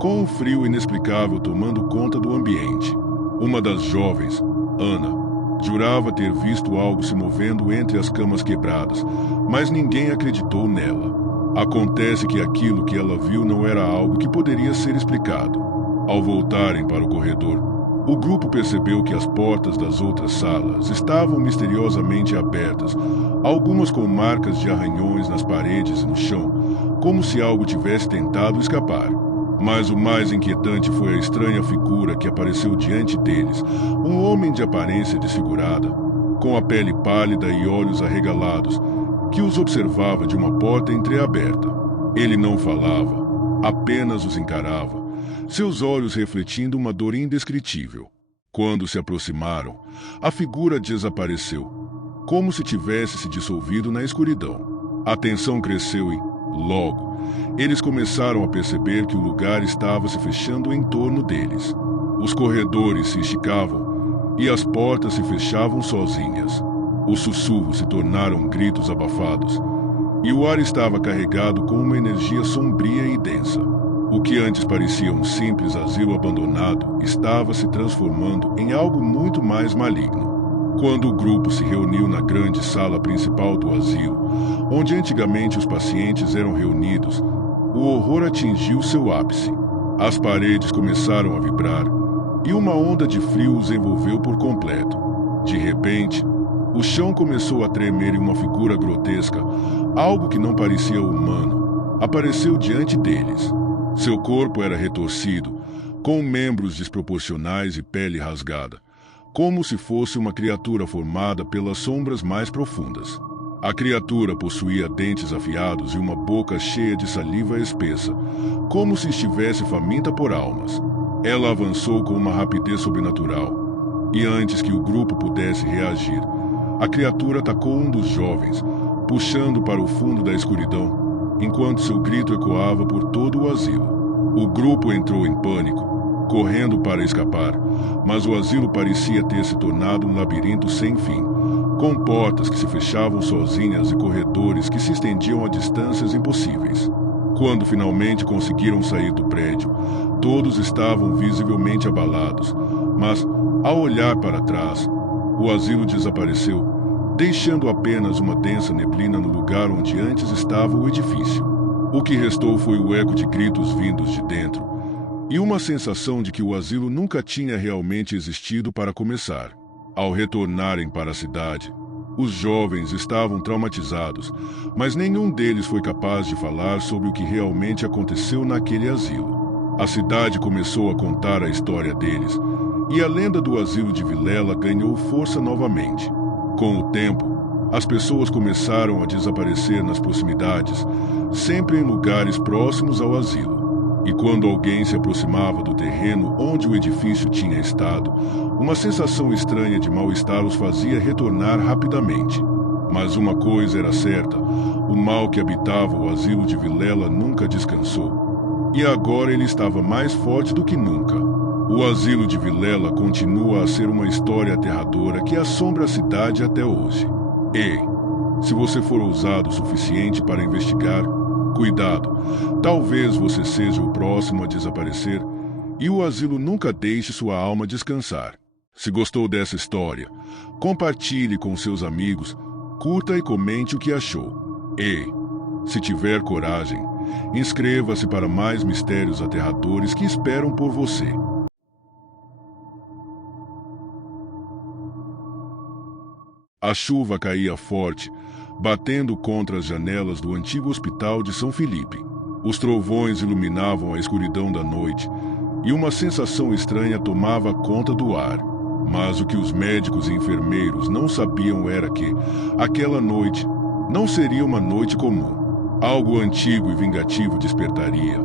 com um frio inexplicável tomando conta do ambiente. Uma das jovens, Ana, jurava ter visto algo se movendo entre as camas quebradas, mas ninguém acreditou nela. Acontece que aquilo que ela viu não era algo que poderia ser explicado. Ao voltarem para o corredor, o grupo percebeu que as portas das outras salas estavam misteriosamente abertas, algumas com marcas de arranhões nas paredes e no chão, como se algo tivesse tentado escapar. Mas o mais inquietante foi a estranha figura que apareceu diante deles, um homem de aparência desfigurada, com a pele pálida e olhos arregalados, que os observava de uma porta entreaberta. Ele não falava, apenas os encarava, seus olhos refletindo uma dor indescritível. Quando se aproximaram, a figura desapareceu, como se tivesse se dissolvido na escuridão. A tensão cresceu e, logo, eles começaram a perceber que o lugar estava se fechando em torno deles. Os corredores se esticavam e as portas se fechavam sozinhas. Os sussurros se tornaram gritos abafados, e o ar estava carregado com uma energia sombria e densa. O que antes parecia um simples asilo abandonado estava se transformando em algo muito mais maligno. Quando o grupo se reuniu na grande sala principal do asilo, onde antigamente os pacientes eram reunidos, o horror atingiu seu ápice. As paredes começaram a vibrar e uma onda de frio os envolveu por completo. De repente, o chão começou a tremer e uma figura grotesca, algo que não parecia humano, apareceu diante deles. Seu corpo era retorcido, com membros desproporcionais e pele rasgada, como se fosse uma criatura formada pelas sombras mais profundas. A criatura possuía dentes afiados e uma boca cheia de saliva espessa, como se estivesse faminta por almas. Ela avançou com uma rapidez sobrenatural, e antes que o grupo pudesse reagir, a criatura atacou um dos jovens, puxando para o fundo da escuridão, enquanto seu grito ecoava por todo o asilo. O grupo entrou em pânico, correndo para escapar, mas o asilo parecia ter se tornado um labirinto sem fim, com portas que se fechavam sozinhas e corredores que se estendiam a distâncias impossíveis. Quando finalmente conseguiram sair do prédio, todos estavam visivelmente abalados, mas, ao olhar para trás, o asilo desapareceu, deixando apenas uma densa neblina no lugar onde antes estava o edifício. O que restou foi o eco de gritos vindos de dentro, e uma sensação de que o asilo nunca tinha realmente existido para começar. Ao retornarem para a cidade, os jovens estavam traumatizados, mas nenhum deles foi capaz de falar sobre o que realmente aconteceu naquele asilo. A cidade começou a contar a história deles, e a lenda do asilo de Vilela ganhou força novamente. Com o tempo, as pessoas começaram a desaparecer nas proximidades, sempre em lugares próximos ao asilo. E quando alguém se aproximava do terreno onde o edifício tinha estado, uma sensação estranha de mal-estar os fazia retornar rapidamente. Mas uma coisa era certa: o mal que habitava o asilo de Vilela nunca descansou. E agora ele estava mais forte do que nunca. O asilo de Vilela continua a ser uma história aterradora que assombra a cidade até hoje. E, se você for ousado o suficiente para investigar, cuidado, talvez você seja o próximo a desaparecer e o asilo nunca deixe sua alma descansar. Se gostou dessa história, compartilhe com seus amigos, curta e comente o que achou. E, se tiver coragem, inscreva-se para mais mistérios aterradores que esperam por você. A chuva caía forte, batendo contra as janelas do antigo hospital de São Felipe. Os trovões iluminavam a escuridão da noite, e uma sensação estranha tomava conta do ar. Mas o que os médicos e enfermeiros não sabiam era que, aquela noite, não seria uma noite comum. Algo antigo e vingativo despertaria,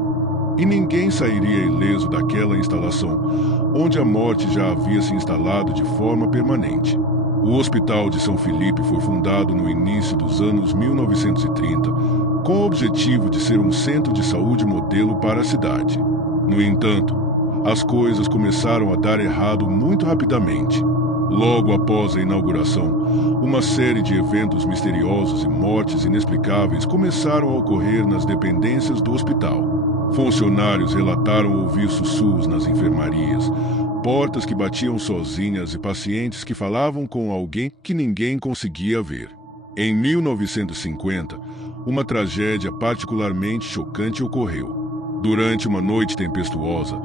e ninguém sairia ileso daquela instalação, onde a morte já havia se instalado de forma permanente. O Hospital de São Felipe foi fundado no início dos anos 1930, com o objetivo de ser um centro de saúde modelo para a cidade. No entanto, as coisas começaram a dar errado muito rapidamente. Logo após a inauguração, uma série de eventos misteriosos e mortes inexplicáveis começaram a ocorrer nas dependências do hospital. Funcionários relataram ouvir sussurros nas enfermarias, portas que batiam sozinhas e pacientes que falavam com alguém que ninguém conseguia ver. Em 1950, uma tragédia particularmente chocante ocorreu. Durante uma noite tempestuosa,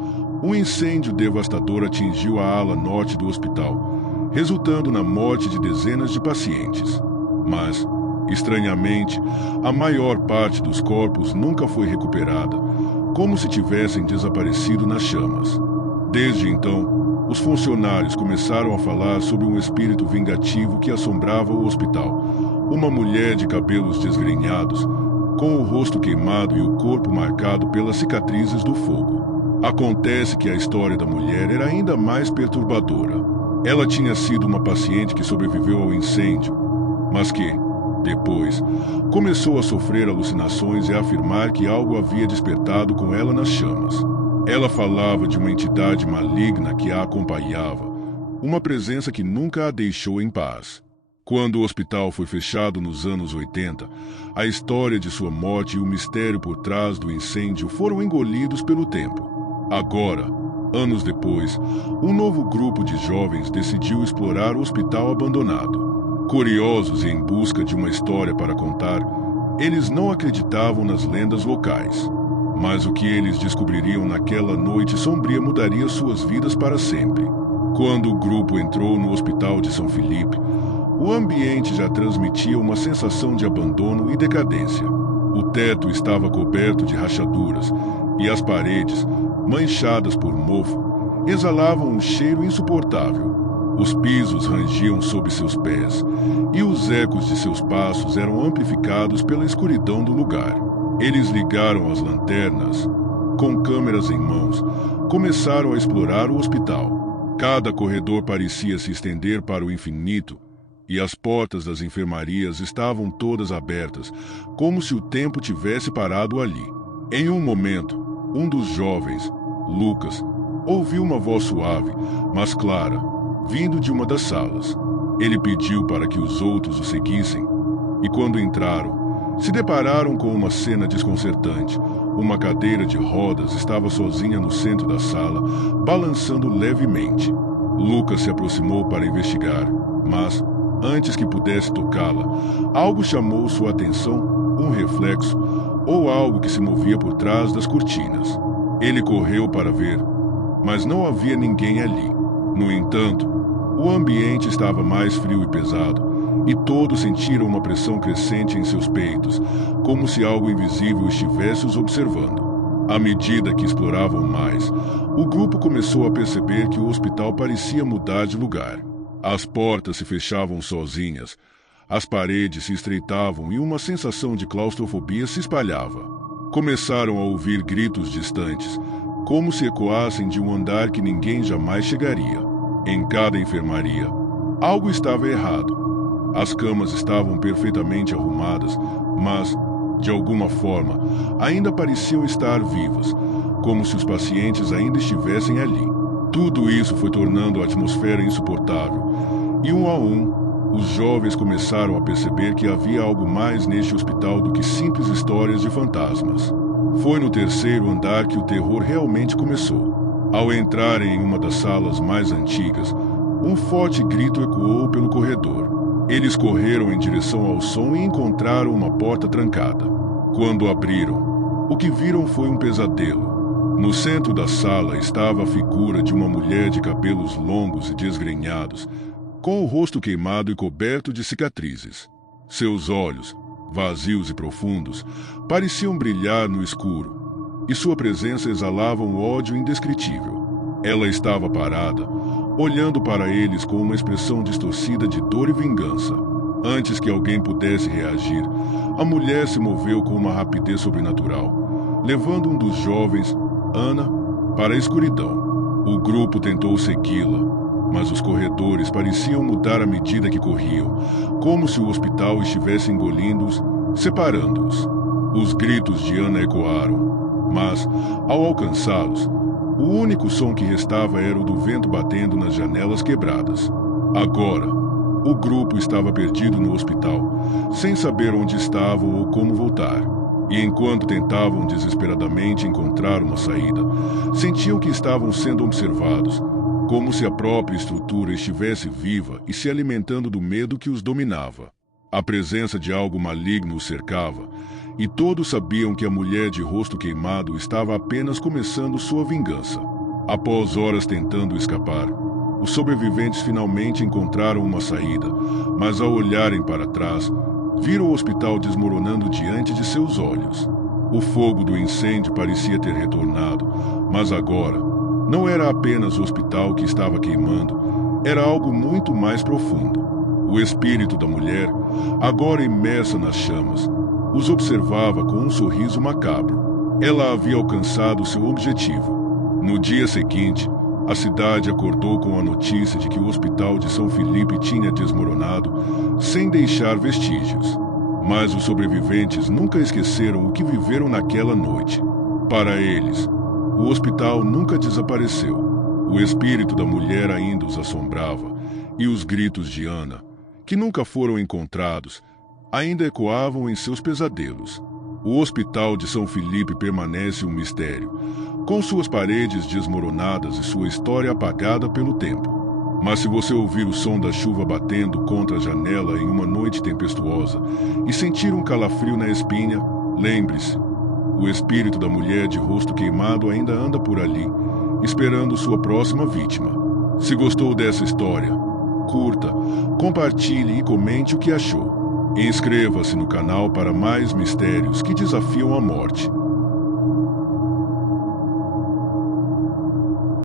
um incêndio devastador atingiu a ala norte do hospital, resultando na morte de dezenas de pacientes. Mas, estranhamente, a maior parte dos corpos nunca foi recuperada, como se tivessem desaparecido nas chamas. Desde então, os funcionários começaram a falar sobre um espírito vingativo que assombrava o hospital. Uma mulher de cabelos desgrenhados, com o rosto queimado e o corpo marcado pelas cicatrizes do fogo. Acontece que a história da mulher era ainda mais perturbadora. Ela tinha sido uma paciente que sobreviveu ao incêndio, mas que, depois, começou a sofrer alucinações e a afirmar que algo havia despertado com ela nas chamas. Ela falava de uma entidade maligna que a acompanhava, uma presença que nunca a deixou em paz. Quando o hospital foi fechado nos anos 80, a história de sua morte e o mistério por trás do incêndio foram engolidos pelo tempo. Agora, anos depois, um novo grupo de jovens decidiu explorar o hospital abandonado. Curiosos e em busca de uma história para contar, eles não acreditavam nas lendas locais. Mas o que eles descobririam naquela noite sombria mudaria suas vidas para sempre. Quando o grupo entrou no Hospital de São Felipe, o ambiente já transmitia uma sensação de abandono e decadência. O teto estava coberto de rachaduras e as paredes, manchadas por mofo, exalavam um cheiro insuportável. Os pisos rangiam sob seus pés e os ecos de seus passos eram amplificados pela escuridão do lugar. Eles ligaram as lanternas, com câmeras em mãos, começaram a explorar o hospital. Cada corredor parecia se estender para o infinito e as portas das enfermarias estavam todas abertas, como se o tempo tivesse parado ali. Em um momento, um dos jovens, Lucas, ouviu uma voz suave, mas clara, vindo de uma das salas. Ele pediu para que os outros o seguissem, e quando entraram, se depararam com uma cena desconcertante. Uma cadeira de rodas estava sozinha no centro da sala, balançando levemente. Lucas se aproximou para investigar, mas, antes que pudesse tocá-la, algo chamou sua atenção, um reflexo, ou algo que se movia por trás das cortinas. Ele correu para ver, mas não havia ninguém ali. No entanto, o ambiente estava mais frio e pesado, e todos sentiram uma pressão crescente em seus peitos, como se algo invisível estivesse os observando. À medida que exploravam mais, o grupo começou a perceber que o hospital parecia mudar de lugar. As portas se fechavam sozinhas, as paredes se estreitavam e uma sensação de claustrofobia se espalhava. Começaram a ouvir gritos distantes, como se ecoassem de um andar que ninguém jamais chegaria. Em cada enfermaria, algo estava errado. As camas estavam perfeitamente arrumadas, mas, de alguma forma, ainda pareciam estar vivas, como se os pacientes ainda estivessem ali. Tudo isso foi tornando a atmosfera insuportável, e um a um, os jovens começaram a perceber que havia algo mais neste hospital do que simples histórias de fantasmas. Foi no terceiro andar que o terror realmente começou. Ao entrarem em uma das salas mais antigas, um forte grito ecoou pelo corredor. Eles correram em direção ao som e encontraram uma porta trancada. Quando abriram, o que viram foi um pesadelo. No centro da sala estava a figura de uma mulher de cabelos longos e desgrenhados, com o rosto queimado e coberto de cicatrizes. Seus olhos, vazios e profundos, pareciam brilhar no escuro, e sua presença exalava um ódio indescritível. Ela estava parada, olhando para eles com uma expressão distorcida de dor e vingança. Antes que alguém pudesse reagir, a mulher se moveu com uma rapidez sobrenatural, levando um dos jovens, Ana, para a escuridão. O grupo tentou segui-la, mas os corredores pareciam mudar à medida que corriam, como se o hospital estivesse engolindo-os, separando-os. Os gritos de Ana ecoaram, mas, ao alcançá-los, o único som que restava era o do vento batendo nas janelas quebradas. Agora, o grupo estava perdido no hospital, sem saber onde estavam ou como voltar. E enquanto tentavam desesperadamente encontrar uma saída, sentiam que estavam sendo observados, como se a própria estrutura estivesse viva e se alimentando do medo que os dominava. A presença de algo maligno os cercava, e todos sabiam que a mulher de rosto queimado estava apenas começando sua vingança. Após horas tentando escapar, os sobreviventes finalmente encontraram uma saída, mas ao olharem para trás, viram o hospital desmoronando diante de seus olhos. O fogo do incêndio parecia ter retornado, mas agora não era apenas o hospital que estava queimando, era algo muito mais profundo. O espírito da mulher, agora imersa nas chamas, os observava com um sorriso macabro. Ela havia alcançado seu objetivo. No dia seguinte, a cidade acordou com a notícia de que o Hospital de São Felipe tinha desmoronado, sem deixar vestígios. Mas os sobreviventes nunca esqueceram o que viveram naquela noite. Para eles, o hospital nunca desapareceu. O espírito da mulher ainda os assombrava, e os gritos de Ana, que nunca foram encontrados, ainda ecoavam em seus pesadelos. O Hospital de São Felipe permanece um mistério, com suas paredes desmoronadas e sua história apagada pelo tempo. Mas se você ouvir o som da chuva batendo contra a janela em uma noite tempestuosa e sentir um calafrio na espinha, lembre-se, o O espírito da mulher de rosto queimado ainda anda por ali, esperando sua próxima vítima. Se gostou dessa história, curta, compartilhe e comente o que achou. Inscreva-se no canal para mais mistérios que desafiam a morte.